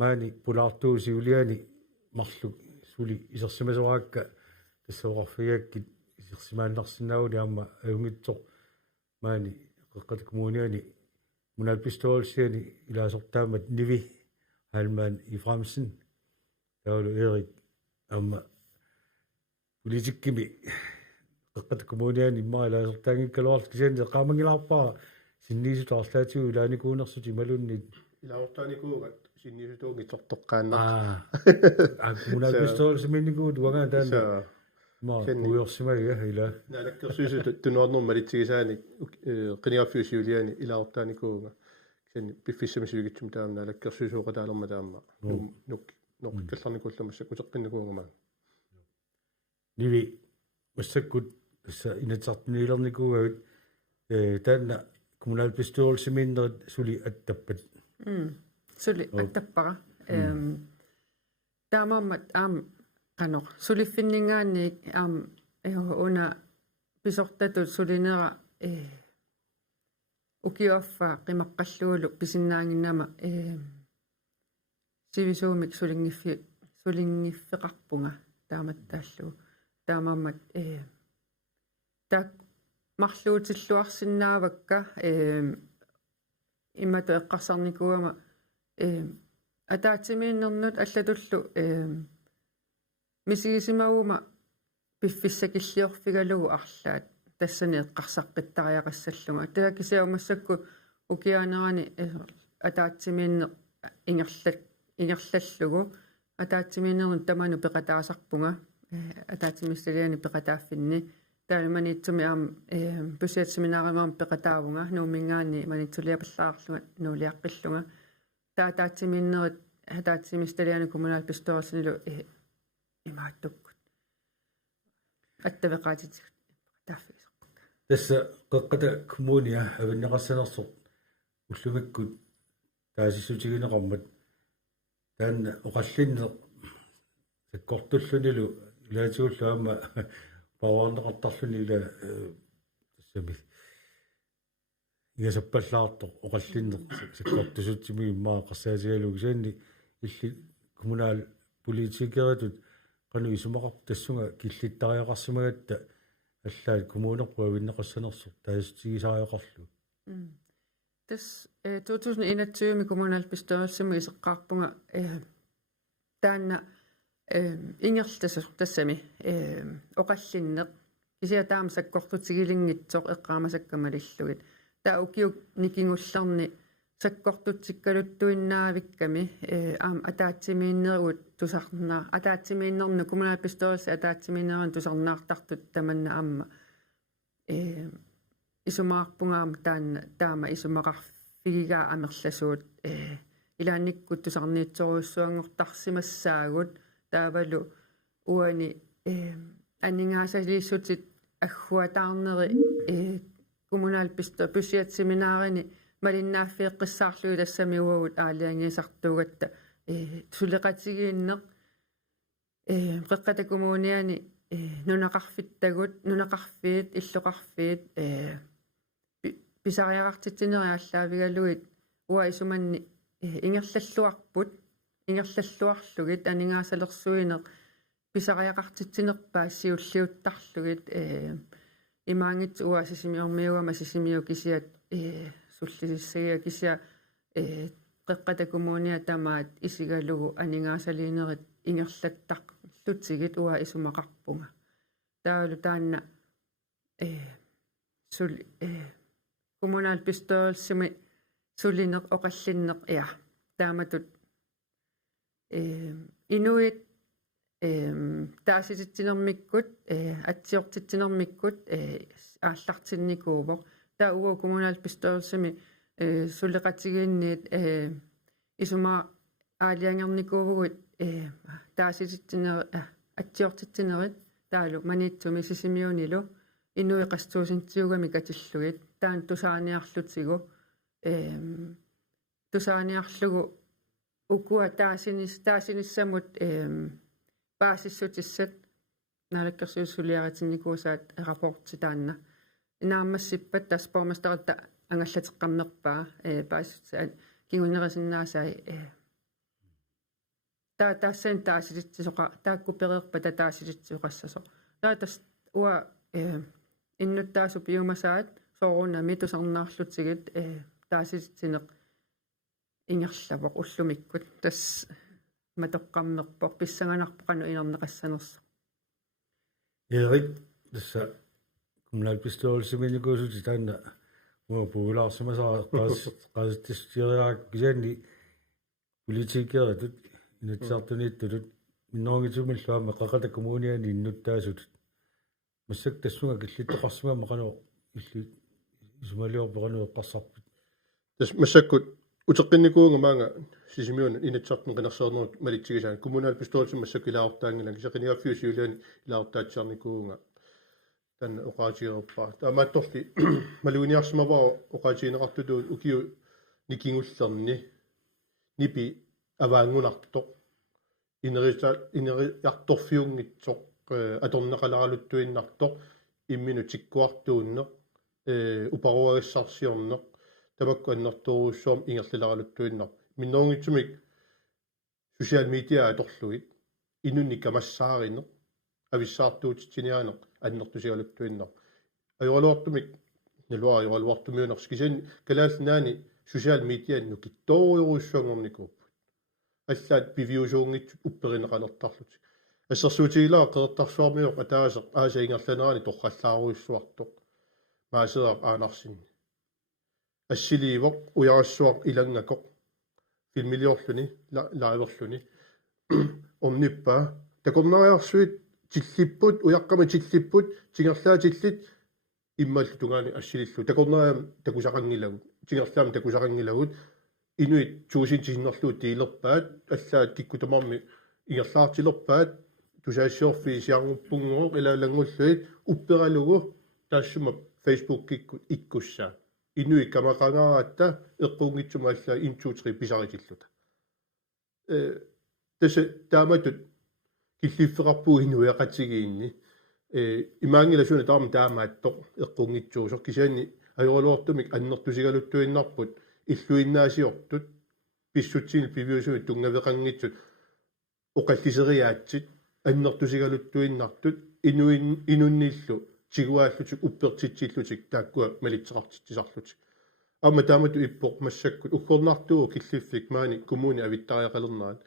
maani pulaartuusiuliani marluk suli isersimasoraakka tassooqarfigakkit isersimaannarsinnauni aamma ajungitsoq maani qeqqata kommuniani munalpistolsiani ilaasortaamat nivi halmaan iframsen taulu Erik aamma politikkimi qeqqata kommuniani imma ilaasortaangikkaluart kisiani qaamangilаарpaa sinniisutaarlaatigu ilaanikuunersuti malunni Ilaortaanikuugat sinniisutuungitsortoqqaanna munalpistolsiminnigu tuanga taanna ma Kenni. uyorsimaga ila naalakkersuisu tunuarnermalitsigisaani qiniarfiusiuliani ilaortaanikuuga sen piffissamisuigitsum taam naalakkersuisuuqataalerma taamma nuk noqqallarnikullumassaq uteqqinnukuungama nivi massakkut issa inatsartiniilernikugagit taanna kommunalbestyrelsemineret suli attappat suli attappaqa taamammat qanoq suliffinningaanni una pisortatut sulinera ukiuaffa qimaqqalluulu pisinnaanginnama sivisuumik sulingiffeqarpunga taamattaallu taamammat tak marluutilluarsinnaavakka иммату эққарсарникуама атаатсимииннернут аллатуллу мисигисимагума пиффиссакиллиорфигалугу арлаат тассани эққарсаққиттариақассаллуга таакисиаумассакку укиаанерани атаатсимиинне ингерлаллугу атаатсимииннернут таману пеқатаасарпунга атаатсимиссалиани пеқатааффинни таалманитсуми пусиатсиминааримаам пеқатаавунга нуумингаани манитсулиапаллаарлунга нуулиаққиллунга таатаатсимииннерит атаатсимисталиани коммунал писторсинилу имааттуккут аттавеқаатитигут тааффигисоққук тасса қеққата коммуния авиннеқарсанерсоқ уллумиккут таасиссутигинеқармат таанна оқаллинне саккортуллунилу илаатиуллаама пауарнеқартарлуни ила тассами игасаппаллаарто оқаллинне саккортусутсими иммаа қарсаасигалуг саанни илли коммунал политикератут қану исумақар тассунга киллиттариақарсимагатта аллаат коммунерпу авиннеқассанерсо тааситигисариақарлу тас 2021 ми коммунал писторсиму исеққарпунга таанна ингерлтасу тассами оқаллиннеқ кисиа таама саккортутигилингитсоқ эққаамасаккамалиллугит таа укиук никингуллерни саккортутсиккалуттуиннаавикками атаатсимииннерут тусарнаа атаатсимииннерну коммунал писторс атаатсимииннерун тусарнаартартут таманна аама исумаарпунгаама таама исумақарфигигаа амерласуут илаанниккут тусарниитсоруйссуангортарсимассаагут таавалу уани аннингаасалииссутит аггуатаарнери коммунал пусиатсиминаарини малиннааффиэққиссаарлуи тассамиуагут аалиангиисартуугатта сулеқатигииннеқ қеққата коммуниани нунақарфиит иллоқарфиит писариақартитсинериаллаавигалуит уа исуманни ингерллуарлугит анингаасалерсуинеқ писариақартитсинерпаа сиуллиуттарлугит имаангит уа сисимиормиугама сисимиу кисиат суллисиссагиа кисиа қеққата коммуния тамаат исигалугу анингаасалиинерит ингерлаттарлутсигит уа исумақарпунга таалу таанна сул коммунал пистолсими сулинеқ оқаллиннеқ тааматут инуит таасититсинермиккут атсиортитсинермиккут ааллартинникуувоқ таугу коммуналпистоорсами сулеқатигиинниит исума аалиангерникуувгут таасититсинери атсиортитсинерит таалу маниитсуми сисимиунилу инуиқастуусинтиугами катиллугит таан тусааниарлутигу тусааниарлугу укуа таасиниссамут паасиссутиссат налаккерсуусулиаратинникуусаат рапорти таанна инааммассиппат таспормастератта ангаллатеққарнерпаа паасутсаат кигунерисиннаасай таассаан таасилитсисоқа тааккупереерпа таасилитсиоқассасо таатас уа иннуттаасу пиумасаат соорунами тусарнаарлутигит таасилитсинеқ ингерлавоқ уллумиккут тас матоққарнерпоқ писсаганарпоқану инернеқассанерса Erik tässä kommunalbestyrelsemänikuusut taanna mua puulaarsamasaa qaasittistiariaakkisaanni politiikeritut inatsartuniittulut minnoorngitumillaama qaqata kommuniani innuttaasutut масsak tassunga killittoqarsumaa maqanu illu isumaliorpoqanu eqqarsarput tas massakut uteqqinikuunga maanga sisimiuna inatsartun qinarsaarnerut malittigisaan kommunalbestyrelse massak ilaaortaangila kisaqiniaffiusiuliani ilaaortaatsarnikuunga tanna oqaatigerpaa taamaattorli maluuniarsimavaa oqaatiineqartutu ukiu nikingullerni nipi avaangunartoq ineriartorfiungitsoq atorneqalaraluttuinnartoq imminu tikkuartuunneq uparuagassarsiorneq tamakku annertoruussuum ingerlilaraluttuinnar minnoorngitsumik social media atorlugit inunni kamassaarineq avissаарtuutitiniaaneq аннертусигалуттуиннар ajorluartumik naluariorluartumiuners kisan kalaalnaani social media nukittoriuruussuangornikuupput аллаат пивиусуунгитсут упперинеқалертарлут ассерсуутигилаа қеэртарсуармиоқ атаасеқ ааса ингерланерани торқаллааруиссуартоқ маасеақ аанарсинни ассиливоқ уярассуақ илангакоқ филмилиорлуни лаиверлуни орниппаа такорнариарсуит тиллиппут уяққама тиллиппут тингерлаатиллит иммаллу тугаани ассилиллу такорнариам такусақангилагут тингерлаам такусақангилагут инуит туусинтисиннерлуут тиилерпаат аллаат киккутамарми ингерлаартилерпаат тусаассиорфи сиарнуппунгоо илаалангуллуит уппералугу таассума Facebook киккут иккуссаа инуи камақангараатта эққунгитсума аллаа интуутри писаритиллута тесе тааматут киллиффеқарпуу инуяқатигиинни имаангиласуна таама таамааттоқ эққунгитсуусор кисаанни ajorluartumik аннертусигалуттуиннарпут иллуиннаасиортут писсутсил пивиусуит тунгавеқангитсут оқаллисериаатсит аннертусигалуттуиннартут инунниллу тигуааллутик уппертитсиллутик тааккуа малитсеқартитсисарлутик амма таамату иппоқ массаккут уккорнартуу киллиффик маани коммуни авиттариақалернаат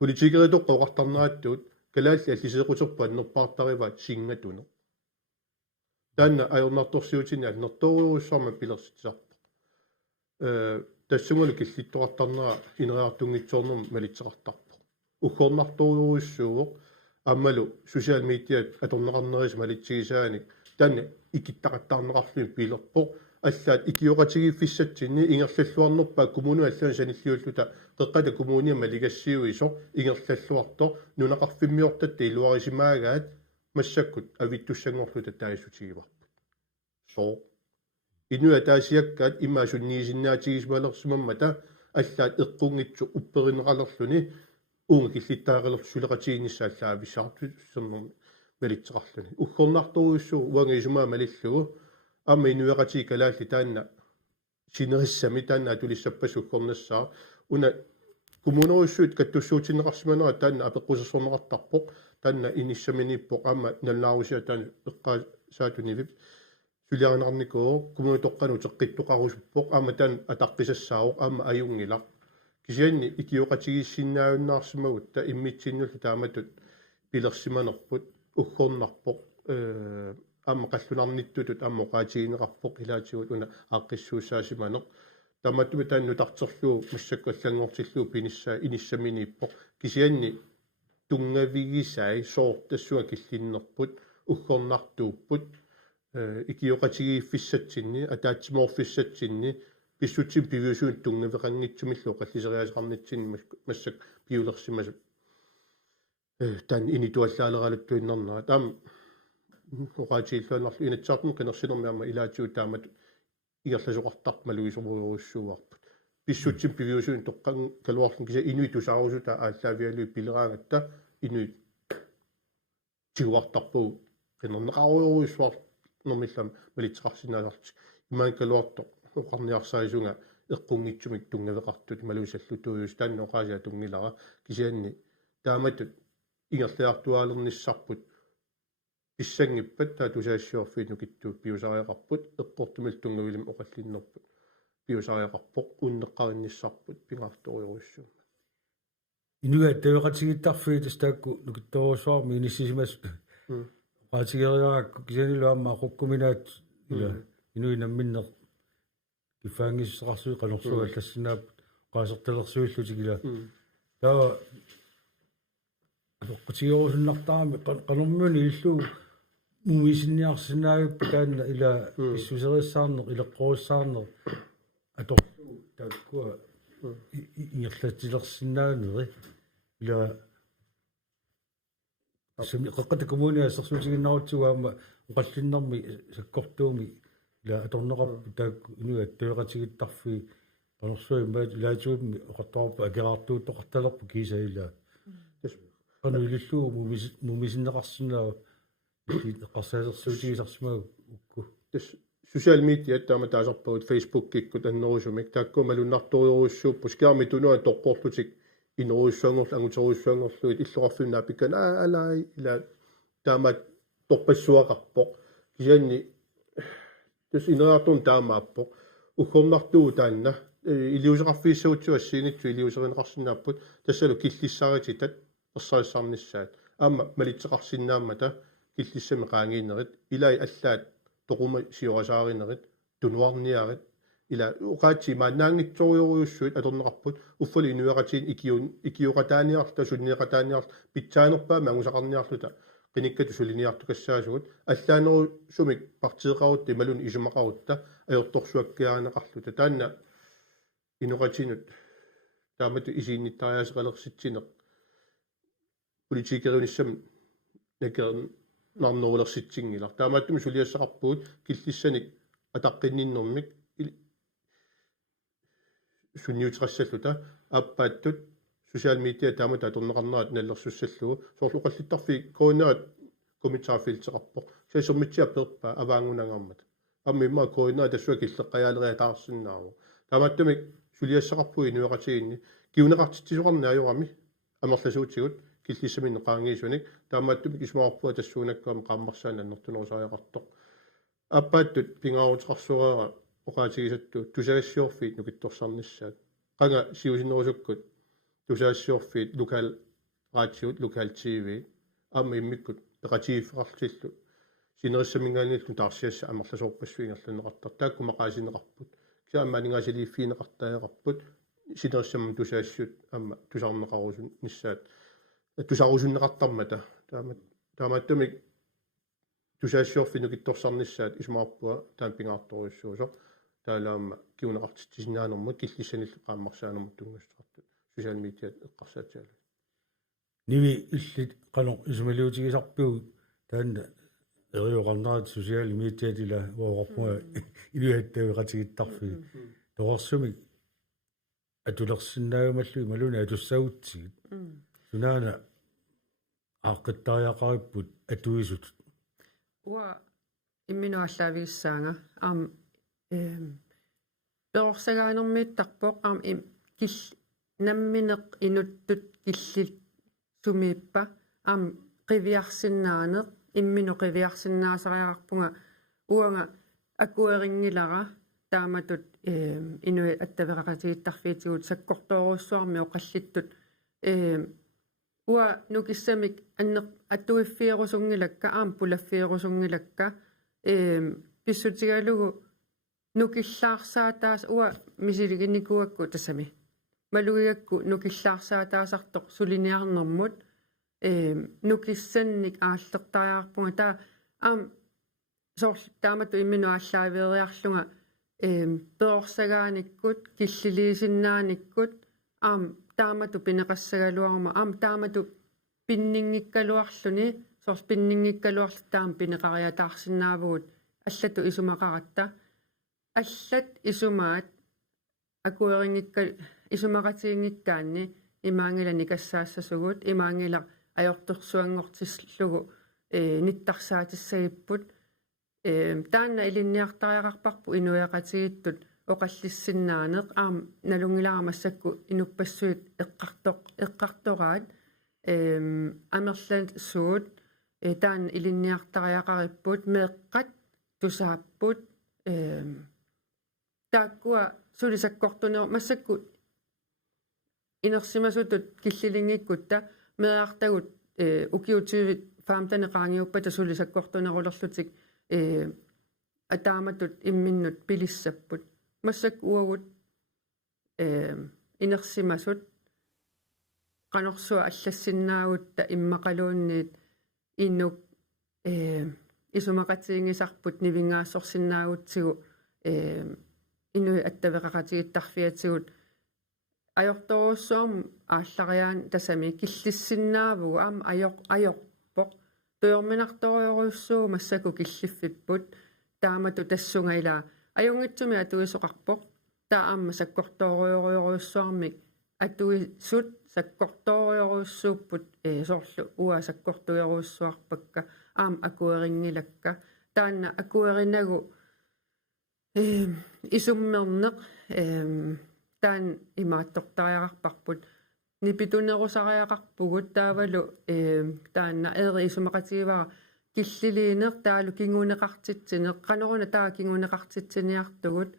политикеритоқ қоқартарнааттуут калаалли аллисеқутерпу аннерпаартариваат сингатуне таанна ajornartorsiutini аннерториуруссарма пилерситисарпо тассунгали киллиттоқартарнера инериартунгитсоорнерма малитсеқартарпо уккорнарториуруссууоқ аммалу social media аторнеқарнерис малитсигисааник таанна икиттақаттаарнеқарлуи пилерпо аллаат икиоқатигиффиссатсинни ингерллуарнерпаа коммуну аллаан саниллиуллута қеққата коммуниа малигассиуисо ингерллуарто нунақарфиммиортатта илуарисимаагаат массаккут авиттуссангорлута таисутигиварпут со инуа таасиаккаат имаасунниисиннаатигисмалерсимаммата аллаат эққунгитсу упперинеқалерлуни уунга киллиттаагелерсулеқатигиниссааллаа ависсаарту сернерми малитсеқарлуни уггорнарторуиссуу уанга исумаа малиллугу амма инуяқати калаалли таанна синериссами таанна атулиссаппасу уггорнассаа уна коммуноруссуут каттуссуутинеқарсиманера таанна апеққусерсорнеқартарпоқ таанна иниссаминиппоқ амма наллаарусиа таанна эққаа саатунивип сулиаринарникоо коммуно тоққану теққиттоқарусуппоқ амма таан атаққисассаавоқ амма аюнгила кисианни икиоқатигиссиннаавиннаарсимагут та иммитсиннуллу тааматут пилерсиманерпут уггорнарпоқ амма қаллунарниттутут амма оқаатигинеқарпоқ илаатигут уна ааққиссууссаасиманеқ таматтуми таанну тартерлуу массаккаллангортиллуу пиниссаа иниссаминиппоқ кисианни тунгавигисай соор тассуа киллиннерпут уггорнартууппут икиоқатигииффиссатсинни атаатсимооффиссатсинни писсутсим пивиусуун тунгавеқангитсумиллу қаллисериасақарнитсинни массак пиулерсимасут таан инитуаллаалералуттуиннарнера таам оқаатииллуаннарлу инатсаартум канерсинермиама илаатиу таамат игерласоқартарпмалу исомуйоруссууарпут писсутсим пивиусуун тоққан калуарлун киса инуит усаарусута ааллаавиалуи пилераангатта инуит тигуартарпуу qinernaqaruuruissuar normillam malitseqarsinaalart immaan kaluarto uqarniarsaisuga eqqungitsumik tungaveqartut maluusallutuuyus taanno qaasa tungilara kisianni taamatut ingerliartuaalernissarput pissangippat taatusaassuarfiit nukittuut piusariaqarput eqqortumil tungavilim oqallinnerput piusariaqarpoq unneqqarinnissarput pingaartoriurussuu Inuga teoqatigittarfiit staakku nukittorusuarmi inissisimasut qatigeriaraakku kisaniluamma aqukkuminaat ila inuinamminner kifaangisseqarsui qanorsuga allassinaap qaasertalersuillutik ila taa aqukutigerusunnartaami qanormuni illu mumisinniarsinnaayuppa taanna ila issuseriissaarner ileqqorussaarner atorlu taakkua ingерлatilersinnaaneri ila sami qaqqatakumuni assersuutiginnarutsугаама uqallinnarmi sakkortuumi ila atorneqarpu taakku inuga teoqatigittarfi qanersui maat ilaatuummi oqartorpu akeraartuuttoqartalerpu kiisa ila qanu ilullu mumisinneqarsinnaa qarsaalersuutigisarsimagu ukku social media taama taasarpagut Facebook kikkut annerusumik taakku malunnartoriurussууppus kiarmi tunua toqqorlutik ineruissuangorlu anguteruissuangorluit иллоqarfinnaa pikkan alai ila taama torpassuaqarpoq kisianni tus inerartun taamaappoq uggornartuu taanna iliuseqarfiissautuassiinitsu iliuserineqarsinnaapput tassalu killissarititat ersaissarnissaat aamma malitseqarsinnaamata killissami qaangiinnerit ilai allaat toquma siorasaarinnerit tunuarniarit ila uqaatsi maannaangitsoruyoriussuit atorneqarput uffali inuaqatiin ikiuqataaniarta sunniqataaniart pitsaanerpaa mangusaqarniarluta qinikkatu suliniartukassaasugut allaaneru sumik partiiqarutti malun isumaqarutta ajortorsuakkiaaneqarluta taanna inuqatinut taamatu isiinnittariaseqalersitsineq politikeriunissam nakern narnerulersitsinngilar taamattumi suliassaqarpuut killissanik ataqqinninnermik sunniuтерассаллута аппааттут social media таамат аторнеқарнерат наллерсуссаллугу соорлуқаллиттарфи коинаат комментаафилтеқарпоқ саисормитсиаперпа аваангунангаармат аммимма коинаа тассуа киллеққаялериа таарсиннаару тааматтамик сулиассақарпуи нуеқатигинни киунеқартитсисоқарнаажорами амерласуутигут киллиссамин qaangiisunik таамааттумик исмаарпуа тассуунаккуам qaammarsaana аннертунерусариақартоқ аппааттут пингаарутеқарсуреера оқаатигисатту тусаассиорфиит нукитторсарнissaат qanga siusinnerusukкут тусаассиорфиит локал радиот локал тв амма иммиккут пеқатигиффеқарлиллу синериссамингааниллу таарсиасса амерласоорпассуингерлунеқартар таакку мақаасинеқарпут киаммаанингаасилиффинеқартаеқарпут синериссамму тусаассут амма тусаарнеқарусун ниссаат тусаарусуннеқартармата тааматтамик тусаассиорфинукитторсарнissaат исмаарпуа таан пингаарторуйуссуусо таалаама киунеқартитсиннаанермут киллиссаниллу qaammarsaanермут тунгустартут social media эққарсаатиала nivi illit qanor isumaliutigisarpiu taanna eriuqarnaat social media tila uoqarpua iluattaviqatigittarfi toqarsumik atulersinnaagumallu maluna atussauutsigit sunaana aaqqittoriaqaripput atuisut уа имминуаллаависсаанга аам персагаанермиттарпоқ аам кил намминеқ инуттут киллит сумииппа аам qivиарсиннаанеқ иммину qivиарсиннаасариарпунга уанга акуэрингилара тааматут инуи аттаверақатигиттарфиитигут саккорторуссуарми оқаллиттут уа нукиссамик анне аттуиффиерусунгилакка аам пулаффиерусунгилакка писсутигалугу нукиллаарсаатаас уа мисилигиникуакку тассами малугиакку нукиллаарсаатаасартоқ сулиниарнэрмут нукиссанник ааллертариарпунга таа сорл таамату иммину аллаавиериарлунга пеорсагааниккут киллилиисиннааниккут таамату пинеқассагалуарма таамату пиннингиккалуарлүни сорл пиннингиккалуарлу таам пинеқариатаарсинаавгут аллату исумақаратта аллат исумаат акуерингикка исумақатиингиккаанни имаангилани кассаассасугут имаангила аёрторсуангортиллугу ниттарсаатиссагиппут таанна илинниартариақарпарпу инуяқатигиттут оқаллиссиннаанеқ налунгиларамассакку инуппассуит эққартораат амерлан суут таан илинниартариақариппут меэққат тусааппут тааккуа сулисаккортунео массакку инерсимасутут киллилингиккутта меартагут укиутивит фаамтанеқаангиуппата сулисаккортунерулерлутик атааматут имминнут пилиссаппут массак уагут инерсимасут канорсуа аллассиннаагутта иммақалуунниит иннук исумақатиингисарпут нивингаассорсиннаагутсигу инуи аттавеқақатигиттарфиатсигут аёрторуссуарм ааллариаан тасами киллиссиннаавгу аёрпоқ туйорминарториоруссуу массаку киллиффиппут таамату тассунгаила аюнгитсуми атуисоқарпоқ таамма саккорториоруйоруссуармик атуисут саккорториоруссууппут соорлу уа саккортуйоруссуарпакка акуерингилакка таанна акуеринагу исуммернеқ таан имааттортариақарпарпут нипитунерусариақарпугут таавалу таанна эери исумақатигивара киллилиинеқ таалу кингунеқартитсинеқ қанеруна таа кингунеқартитсиниартугут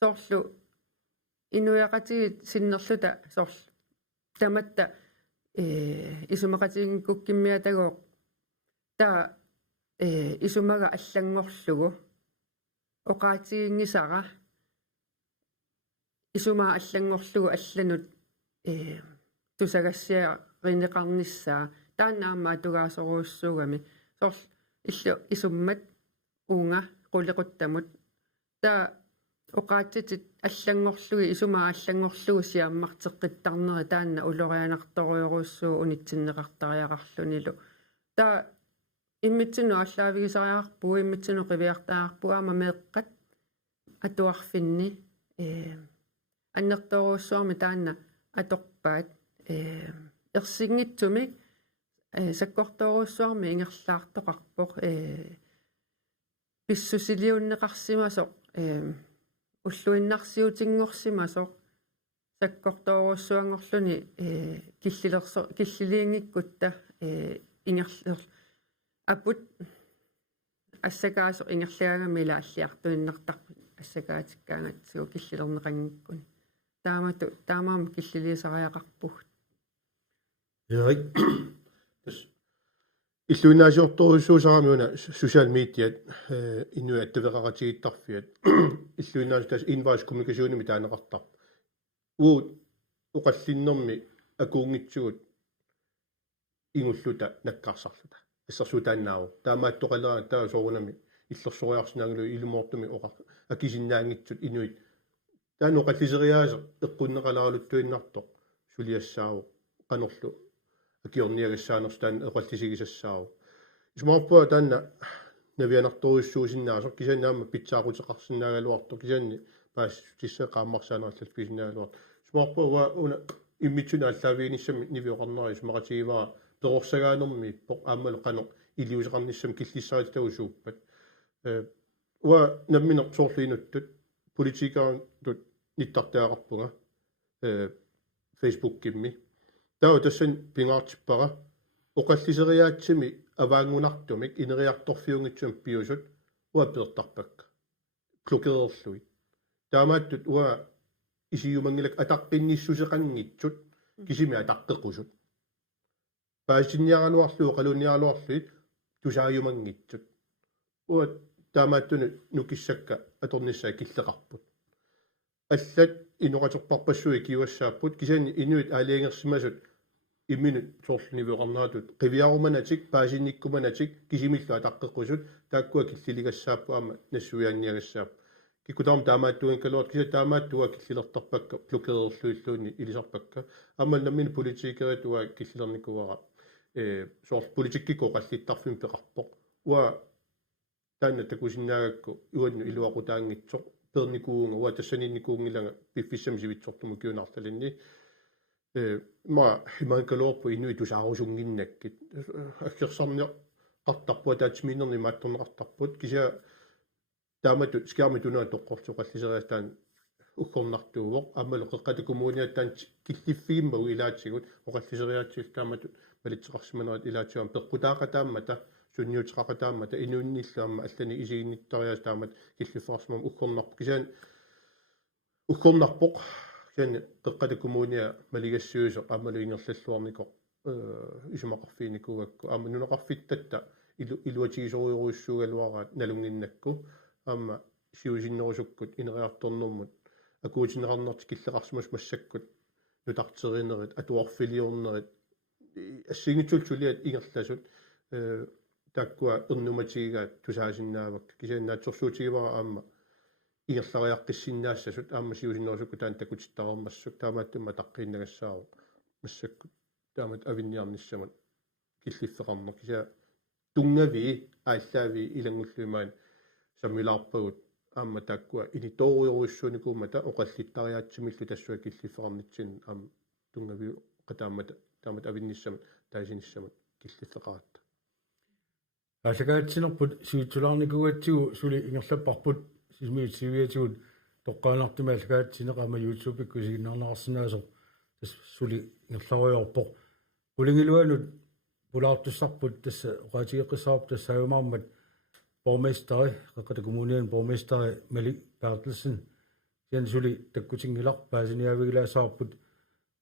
соорлу инуяқатигит синнерлута сорл таматта исумақатигингкуккиммиатагоо таа исумага аллангорлугу оқаатигингисара исума аллангорлугу алланут тусагассиа ринеқарниссаа тааннаама тугаасоруussуугами сорл иллу исуммат уунга қулеқуттамут таа оқаатитит аллангорлуги исума аллангорлугу сиаммартеққиттарнери таанна улорианарториоруussуу унитсиннеқартариақарлунилу таа иммитсину аллаавигисариарпу иммитсину қивиартаарпу аама меэққат атуарфинни аннерторуussуарми таанна аторпаат ерсингитсумик саккорторуuссуарми ингерлаартоқарпоқ писсусилиуннеқарсимасоқ уллуиннарсиутингорсимасоқ саккорторуuссуангорлуни киллилиингиккутта ингерлер апут ассакаасо ингерлаагамила аллиартуиннартарпут ассакаатиккаангатсигу киллилернеқангиккун таамаам киллилиисариақарпугут Erik. Иллуинаасиорторуссуусарамиуна social media инуи аттавеқаратигиттарфиат иллуинаас тас инвайс коммуникасионими таанеқартар уу оқаллиннэрми акуунгитсугут ингуллута наккарсарлута ассерсуутааннааву таамааттоқалера таа соорунами иллерсориарсинаагилу илумоортуми оқа акисиннаангитсут инуит таано қаллисериааса эққуннеқаларалуттуиннарто сулиассааву qanorlu akiorniagissaanерстаан эқаллисигисассааву исмаарпуа таанна навианарторуссуусиннаасо кисанаама питсаақутеқарсинаагалуарто кисанни паас тиссеқааммарсаанерлат писинаагалуарто исмаарпуа уна иммитсуна аллаавииниссами нивиоқарнери исмақатигиваа перорсагаанерми поқ ааммалу қано илиусеқарниссам киллиссаатитагусууппат уа намминер соорлиинуттут политикаан тут ниттартаақарпунга Facebook кимми таа тассан пингаартиппара оқаллисериаатсими аваангунартумик инериарторфиунгитсум пиусут уаппертарпакка блокеерлуи таамааттут уа исиумангилак атаққинниссусеқангитсут кисими атаққеқусут паасинниарануарлуу қалуниаруарлуит тусааюмангитсут уа таамааттуну нукиссакка аторниссаа киллеқарпут аллат инуқатерпарпассуи киуассааппут кисани инуит аалиангерсимасут иммину соорлунивеқарнаатут қивиаруманатик паасинниккуманатик кисимиллуа таққеққусут тааккуа киллилигассааппуама нассуианниагассаап кикутаам таамааттуин калуат киса таамааттуа киллилертарпакка блокеерлуиллуунни илисарпакка аммалламмини политикеритуа киллилерникуара соор политиккико қаллиттарфим пеқарпоқ уа таанна такусиннаагакку уанну илуақутаангитсоқ перникуунга уа тассанинникуунгилага пиффиссам сивитсортуму киунарталинни ма химанкалоорпу инуи тусаарусунгиннаккит аккерсарнио qартарпуа таатсминерни маатторнеқартарпут кися таамату скиарми тунаа тоққортуқаллисериастаан уккорнартууоқ аммалу қеққатакумууниаттаан киллиффигиммагу илаатсигут оқаллисериаатсил таамату малитсеқарсиманерат илаатсуам пеққутаақатааммата сунниутеқақатааммата инуунниллаама аллани исигинниттариас таамат киллиффарсимам уккорнарпу кисаан уккорнарпоқ кэн қеққатакумууниа малигассуусеқ аммалу ингерллаллуарникоқ исумақарфиникугакку аама нунеқарфиттатта илуатигисоруйоруссуугалуараат налунгиннакку аама сиусиннерусуккут инериарторнэрмут акуутинеқарнерти киллеқарсимас массаккут нутартеринерит атуарфилиорнерит ассигитсулсулиат ингерласут таккуа эрнуматигигаат тусаасиннаавак кисааннаатсорсуутигивара аама ингерлариаққиссиннаассасут аама сиусиннерусукку таан такутиттарермассук таамааттумма таққииннагассаару массаккут таамат авинниарниссамат киллиффеқарнер кися тунгави ааллаави илангуллуимаан саммилаарпагут аама тааккуа иниториоруссуникуумата оқаллиттариаатсимиллу тассуа киллиффеқарнитсин аама тунгави qataammat taamat avinnissamat taasinissamat killifeqarat асакаатсинерпут сиутсулаарникугатсигу сули ингерлаппарпут сисмиутсивиатигут тоққаанартима асакаатсинеқама YouTube-икку сигиннаарнаарсинаасо тас сули ингерларуйорпоқ улингилуанут пулаартуссарпут тасса оqaатигеққисаарп тассаавимаармат borgmesteri qaqatakommunien borgmesteri Mali Bertelsen sian suli takkutinngilar paasiniavigilaasaarput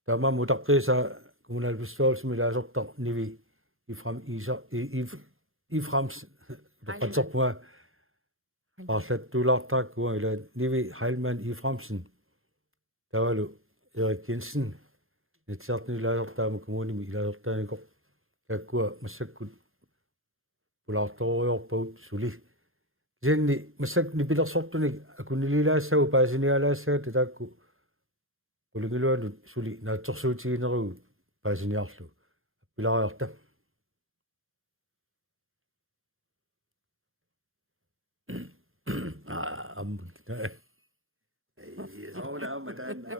taama mutaqqiisa kommunalbeståelsesmilaasortar nivi i frems toqaterpunga arlattuulaartaakkuga ila nivi Heilmann i fremsen tavalu Erik Jensen nitsartnilaasortaama kommunimi ilaasortaanikoq takkua massakkut pulaartoriorpaut suli jenni massak nipilersortunik akunililaassau paasinialaassagaat taakku uligiluanut suli naatsorsuutiginerugu paasiniarlu pilariarta ammut Ahora matana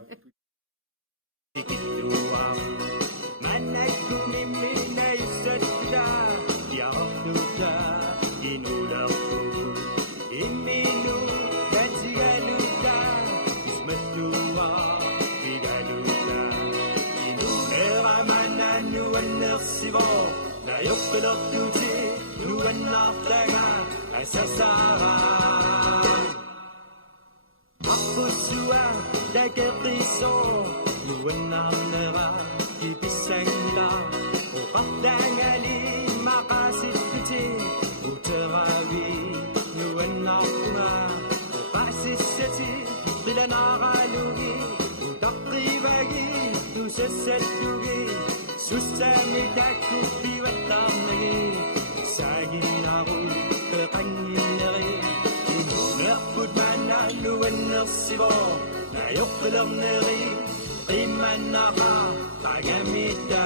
Appusua dagerriso nuannarnera kipissangila uqartaangali maqasittuti uteravi nuannarma uqasissati qilanaralugi utaqqivagi tusassattugi sussamitakku piwattarnagi saginaru peqanginneri nerput manna nuannersivo na yoqqilerneri qimmannaqa qagamitta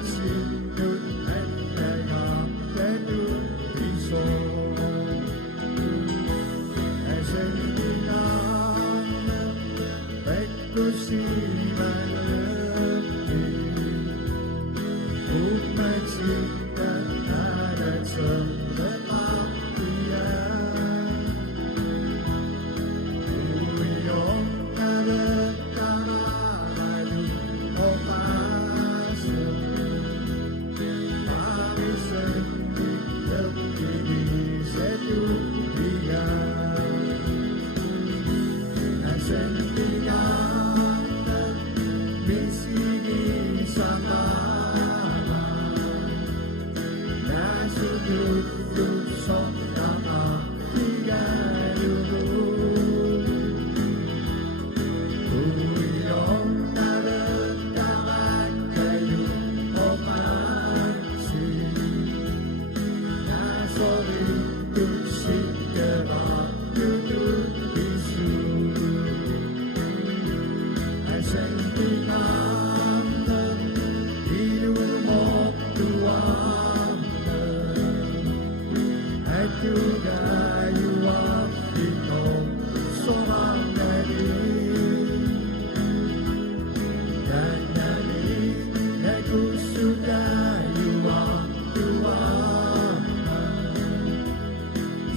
ummatsinut annaaqtatu iso aseninaanna pakkusimanappi ummatsinut alatsornaqartiya uyon nalaqaramalu oqasu marisan tikkini satudiya asentinana misini samama nasuduttu sonnama tigaluhu uyon nalaqarakayu oqaksi nasorittu sikkara tutubisu asentinana ilumoktuanna atugayuaffino sorangani danani nakusukayuaktuanna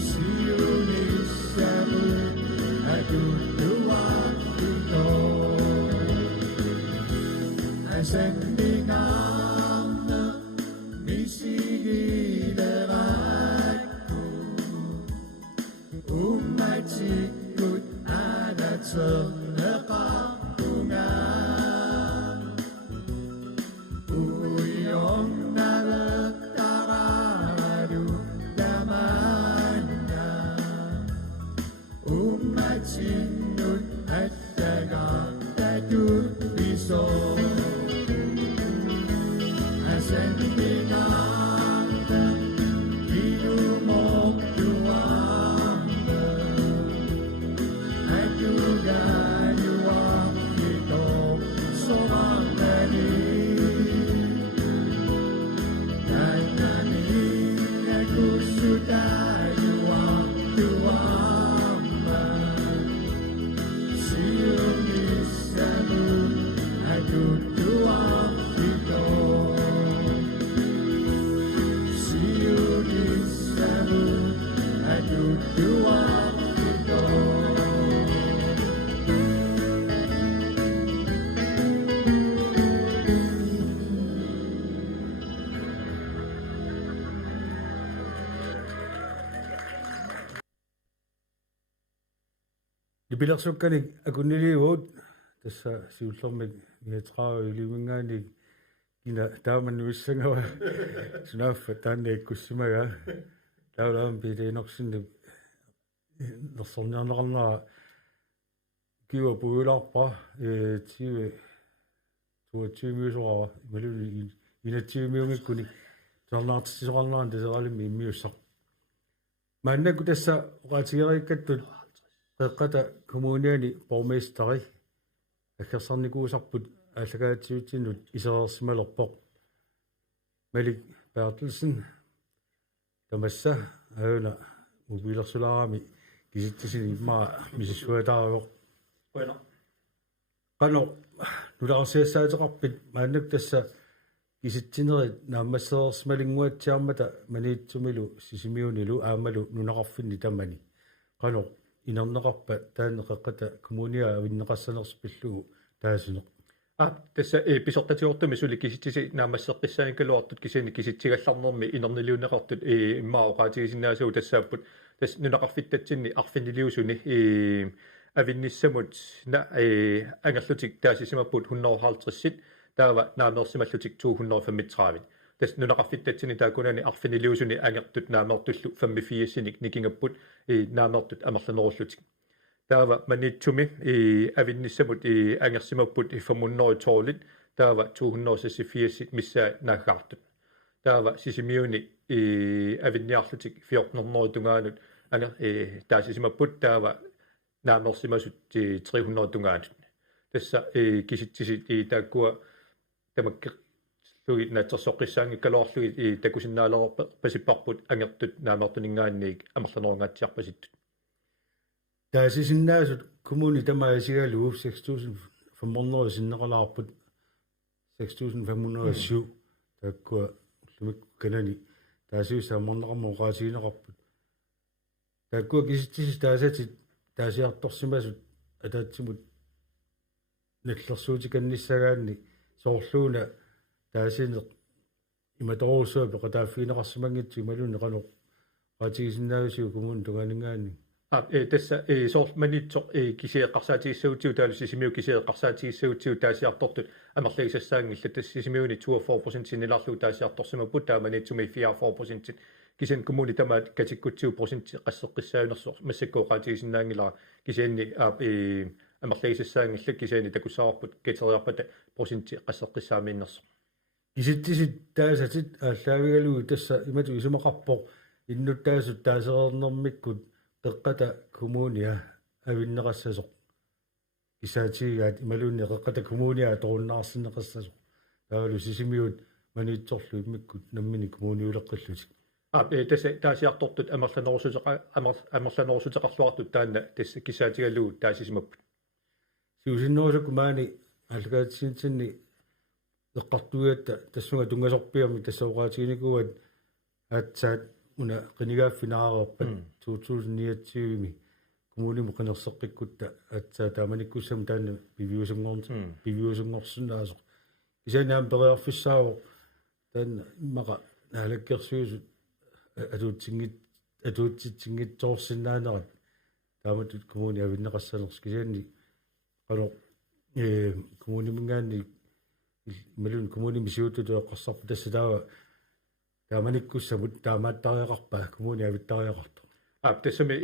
siunissamu atuttuaffino asentinana misigilerakku ummatsikut alatsorneqartunga uyon nalaqaramalu tamanna ummatsinut attaqartatutpiso asentinana ilumoktuanna atugayuaffino sorangani danani nakusukayuaktuanna siunissamu atuttuaffino siunissamu atuttuaffino Ipilersukkanik akuniliuut tassa siullermik niatrao ilimingaani kina taamannuissangawa sunaffa taanniikkussimaga taulaam piiteinorsinni nersorniarneqarnera kiwa puularpa tiiwe 22 miusoqara imaluni inatsiimiungikkunik tornaartisoqarneraan taseralimi immiussaq maannaku tassa oqaatigerikkattut qeqqata kommuniani borgmesteri akkersarnikuusarput ааллагаатсуутсинут исерерсималерпоқ Malik Bertelsen тамасса аана мобилерсулаарами киситтисини иммаа мисиссуатаариоқ qano nulaarsiassaateqarpit maannak tassa киситсинерит нааммассерерсималингуатсиармата маниитсумилу сисимиуниlu аамалу нунақарфинни тамани qano инернеқарпа таанеқаққата коммуниа авиннеқассанерсипиллугу таасунеқ tässä episodatiortumi suli kisitsi naamassaqissaanikalluartut kisini kisitsigallarnermi inerniluuneqartut immaoqaatigisinnaasuu tassaapput tass nunaqarfittatsinni arfiniliusuni avinnissamut na angerlutik taasisimapput 150 taava naamersimallutik 235 tass nunaqarfittatsinni taakunani arfiniliusuni angertut naamertullu 54sinik nikingapput naamertut amerlanerullutik taava manitsumi avinnissamut angersimapput formunnerutoolit taava 284 missaa naaggaartut taava sisimiuni avinniarlutik 1400 tungaanut anger taasisimapput taava naamersimasut 300 tungaanut tassa kisittisit taakkua tamakki луги наатсерсоққиссаанги калоорлуги и такусиннаалерор пасиппарпут ангертут наамертунингаанниик амерланерунгатсиарпаситтут таасисиннаасут коммуни тамаасигалууп 6500 синнеқалаарпут 6507 таккуа лумик канани таасиусаамморнеқарму qaasiинеқарпут таккуа киситсис таасатит таасиарторсимасут атаатсимут наллерсуутиканниссагаанни соорлууна таасинеқ иматоруусуа пеқатааффиинеқарсимангитсу ималуни қано qaatigisиннаависиу коммуни тугаанингаанни тасса соорманитсо кисиеққарсаатигиссаутиу таалуссисимиу кисиеққарсаатигиссаутиу таасиартортут амерлигисассаангилла тассисимиуни 24% синиларлу таасиарторсимаппут тааманитсуми 44% кисен коммуни тамаат катиккутсиу процент qaссеққиссаанерсо массаккоо qaatigisиннаангилара кисианни амерлигисассаангилла кисиани такуссаарпут кетериарпата процент qaссеққиссаамииннерсо иситтисит таасатит ааллаавигалугу тасса имату исумақарпо иннуттаасут таасеернэрмиккут пеққата коммуниа авиннеқассасоқ исаатигаат ималуунни қеққата коммуниа торуннаарсиннеқассасоқ таалу сисимиут манитсорлу иммиккут наммини коммуниулеққиллутик тасса таасиартортут амерланерусутеқарлуартут таанна тасса кисаатигалугу таасисимаппут сиусиннерусукку маани алгаатсинтинни эққартуиатта тассунга тунгасорпиарми тассаоqaатигиникуат аатсаат уна qinigaaffinaarerpat 2029ми коммунимо qanerseqqikкутта аатсаа тааманиккуссам таанна пивиусунгорсуннаасоқ исанаам периарфиссаавоқ таанна иммаqa наалаккерсуусут атуутсингитсоорсиннаанерат тааматут коммуни авиннеқассалерс кисаанни qalo коммунимингаанни малун коммуними сиутутуэққарсарпу тассатаава тааманиккуссамут таамааттариақарпаа коммуни авиттариақарто тассами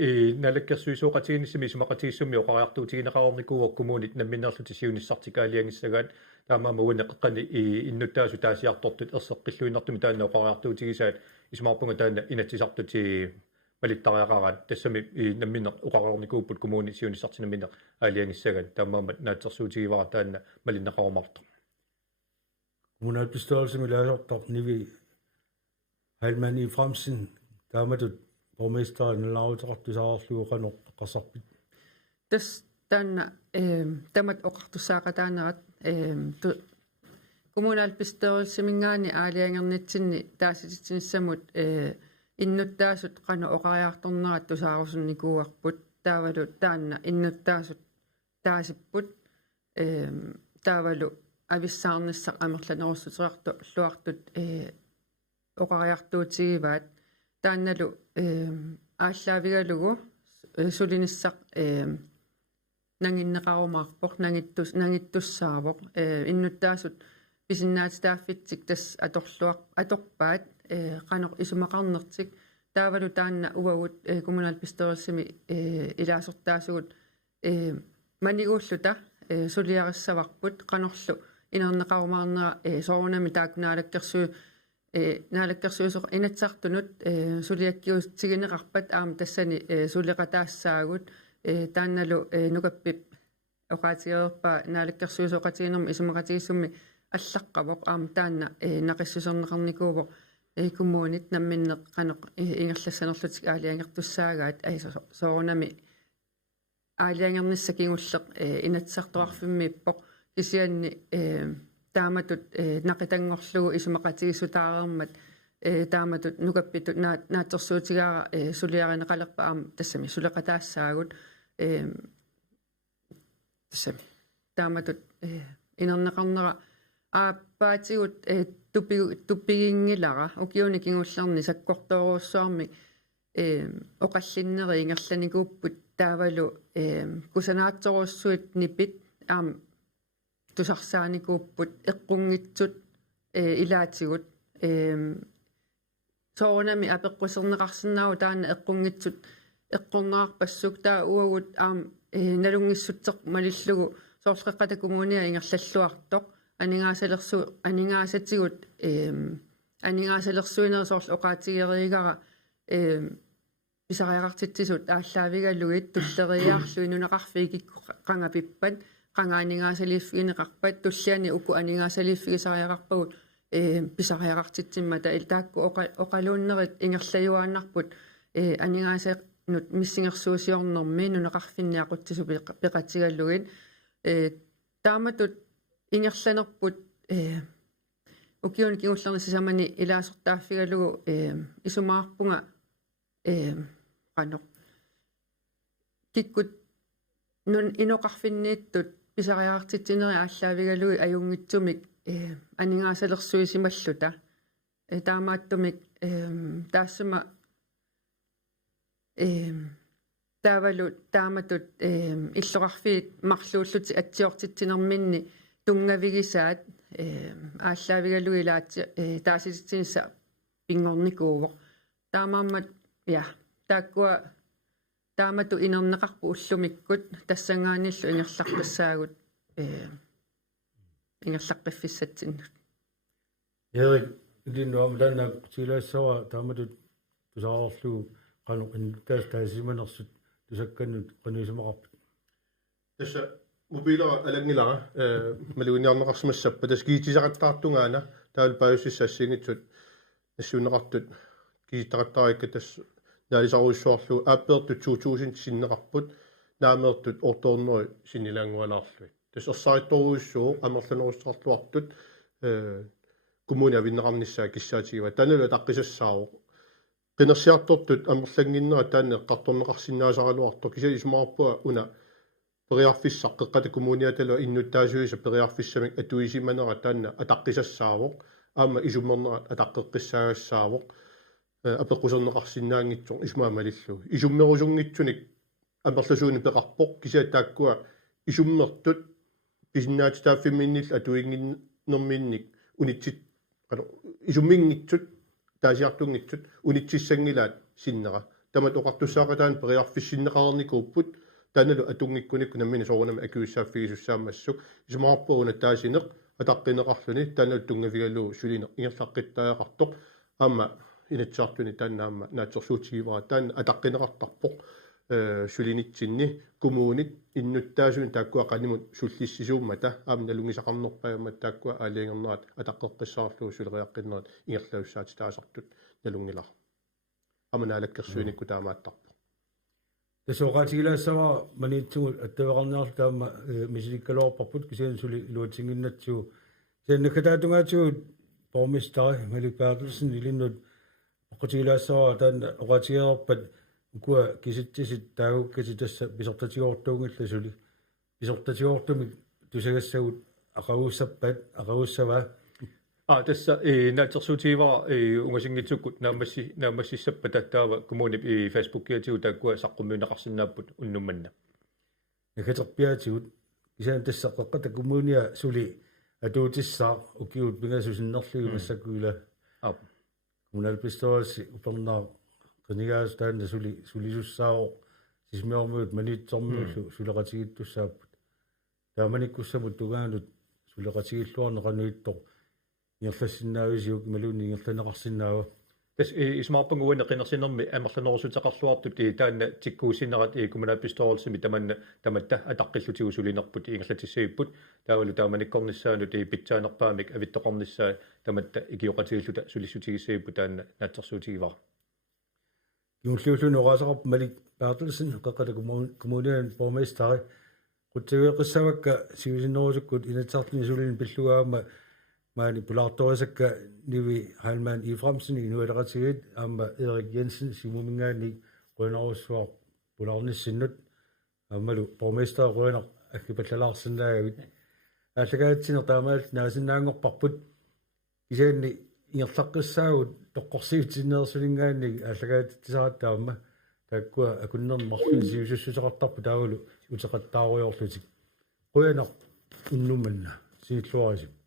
налаккерсуисооқатигиниссами сумақатигиссуми оқариартуутигинеқарорникууок коммунит намминнерлути сиуниссартикаалиангиссагаат таамаама уанеққани иннуттаасу таасиартортут ерсеққиллуиннартуми таанна оқариартуутигисаат исумаарпунга таанна инатсисартути малиттариақараат тассами намминнер оқариорникууппут коммунит сиуниссартинамминнер аалиангиссагаат таамаама наатсерсуутигивара таанна малиннеқарумарто коммунал bestyrelse laasortar nivi Halman i Fremsen taamatut borgmesteren lauteqartusaarlugu qanoq qassarpit tas taanna tamat oqartussaaqataanerat kommunal bestyrelse mingaani aaliangernitsinni taasititsinnissamut innuttaasut qano oqariartornerat tusaarusunnikuuarput taavalu taanna innuttaasut taasipput taavalu avissаарnissaq amerlanerussutiqartu luartut oqariartuutigivaat taannalu ааллаавигалугу сулинissaq нангиннеқарумаарпоқ нангиттуссаавоқ иннуттаасут писиннаатитааффитсик тас аторпаат qanoq isumaqarnertik taavalu taanna uagut kommunal bestyrelsemi ilaassortaasugut maniguulluta suliarissavарпут qanorlu inerneqarumaarnera soorunami taakkunaalakkersuu naalakkersuusoq inatsartunut suliakkiustigineqarpat aam tassani suliqataassaagut taannalu nukappip oqaatigerpa naalakkersuusoqatiginermi isumaqatigisummi аллаққавоқ аам таанна нақиссусернеқарникууво коммуунит намминнеқ қанеқ ингерлассанерлутик аалиангертуссаагаат соорунами аалиангернисса кигуллеқ инатсартуарфиммиппоқ кисианни тааматут нақитангорлугу исумақатигиссутаарермат тааматут нукаппитут наатсерсуутигаара сулиаринеқалерпа аама тассами сулеқатаассаагут тассами тааматут инернеқарнера ааппаатигут туппигингилара укиуни кигуллерни саккорторуссуарми оқаллиннери ингерланикууппут таавалу кусанаатсоруссуит нипит аама тусарсааникууппут эққунгитсут илаатигут соонами апеққусернеқарсинаау таана эққунгитсут эққорнаарпассук таа уагут аама налунгиссутсеқ малиллугу соорлеққата коммуниа ингерллаллуартоқ анигаасатигут анигаасалерсуинер соорл оқаатигеригара писариақартитсисут ааллаавигаллугит туллериаарлу инунеқарфигикку қангапиппат qangaaningaasaliiffigineqarpat tulliani uku aningaasaliiffigisariaqarpagut писариақартитсиммата таакку оқалууннерит ингерлаюааннарпут анингаасеқнут миссингерсуусиорнэрми нунеқарфинниақутсису пеқатигаллугит тааматут ингерланерпут укиун киуллерни сисамани илаасертааффигалугу исумаарпунга qanoq киккут нун иноқарфиннииттут писариаартитсинери ааллаавигалуи аюнгитсумик анингаасалерсуисималлута таамааттумик таассама таавалу тааматут иллоқарфиит марлууллути атсиортитсинерминни тунгавигисаат ааллаавигалуи лаати тааситсинса пингорникууво таамааммат я тааккуа таамату инернеқарпу уллумиккут тассангааниллу ингерлартассаагут ингерлаққиффиссатсиннут Erik линуам лана тилаассава тааматут тусаарлуу qanu таасиманерсут тусакканут qanusumaqarput тасса мобилера алангилара малуиниарнеқарсимассаппа тас киитисақаттаартунгаана таал паюссассингитсут нассуунеқартут киитақаттарикка тас наалисаруссуарлу ааппертут 2000 синнеқарпут наамертут орторнери синилаангуалаарлуи тас орсаrittoruussuu амерланерустарлуартут коммуни авиннеқарниссаа киссаатигива таналу таққисассаавоқ qinерсиартортут амерлангиннера таанне қарторнеқарсинаасаралуарто киса исмаарпуа уна периарфиссақ қеққата коммуниаталу иннуттаасуиса периарфиссамик атуисиманера таанна атаққисассаавоқ аама исуммернера атаққеққиссаагассаавоқ апеққусернеқарсинаангитсоо исмаамалиллу исуммерусунгитсуник амерласууни пеқарпоқ киса тааккуа исуммертут писиннаатитааффимминнил атуингиннэрминник унитсит исуммингитсут таасиартунгитсут унитсиссангилаат синнера тамат оқартуссаақатаан периарфиссиннеқарникууппут таналу атунгиккуникку наммини соорнама акуиссааффигисуссаамассук исмаарпууна таасинеқ атаққинеқарлуни таналу тунгавигалуу сулинеқ ингерлаққиттаақартоқ аама инатсаартуни тааннаама наатсерсуутигивара таанна атаққинеқартарпоқ сулинитсинни коммуунит иннуттаасуни тааккуа qaнимут суллиссисууммата аама налунгисақарнерпаямат тааккуа аалиангернерат атаққеққиссаарлуу сулериаққиннерат ингерлауссаати таасартут налунгилар аманаалаккерсуиникку таамааттарпо тасоqatigilaassava maniitsugul attavaqarniarlu taama misilikkaluarparput kisian suli iluatiginnatsugu siannakataatungaatsugut pormistari Malik Bertelsen ilinnut oqatigilaassava taanna oqatigererpat ukua kisittisit taagukkati tassa pisortatiortuungilla suli pisortatiortumik tusagassagут aqaguussappat aqaguussava tässä naatsersuutiivara ungasingitsukut naamassissappa tattaava kommuni Facebookia taakua saqqummiunaqarsinnaapput unnummanna nakaterpiaatigut isaan tassaqqaqqata kommunia suli atuutissaa ukiut pingasusinnerlugu massakkuila kommunalpistoorsi upernaa qinigaas taanna sulisussaao sismiormuut maniitsormuullu suleqatigittussaapput taamanikkussamut tugaanut suleqatigilluarneqanuittoq ингерлассиннаависиук малуни ингерланеқарсиннаава тас исмаарпангуана қинерсинерми амерланерусутеқарлуартут таанна тиккуусинерат коммунапистоорсими таманна таматта атаққиллутигу сулинерпут ингерлатиссаиппут таавалу тааманиккорнissaанут питсаанерпаамик авиттоқорнissaа таматта икиоқатигиллута сулиссутигиссаиппу таанна наатсерсуутигивара юуллууллуни орасақарп Malik Bertelsen қаққата коммуниан форместари қутсавеқиссавакка сивисиннерусуккут инатсартни сулин пиллугаама maani pulartorisakka nivi Halman Iframsen inualaqatigit aama Erik Jensen simumingaani qoinarussua pularnissinnut aamalu borgmester qoinaq akkipallalaarsinnaagavit ааллагаатсинер таамаал нааsinnaangorparput кисаанни ингерлаққиссаагут тоққорсивитсиннерсулингаанни ааллагаатитсаратаама тааккуа акуннермарлун сивисуссутеқартарпу таавалу утеқаттааруйорлутик qoyanaq unnummanna сииллуарисик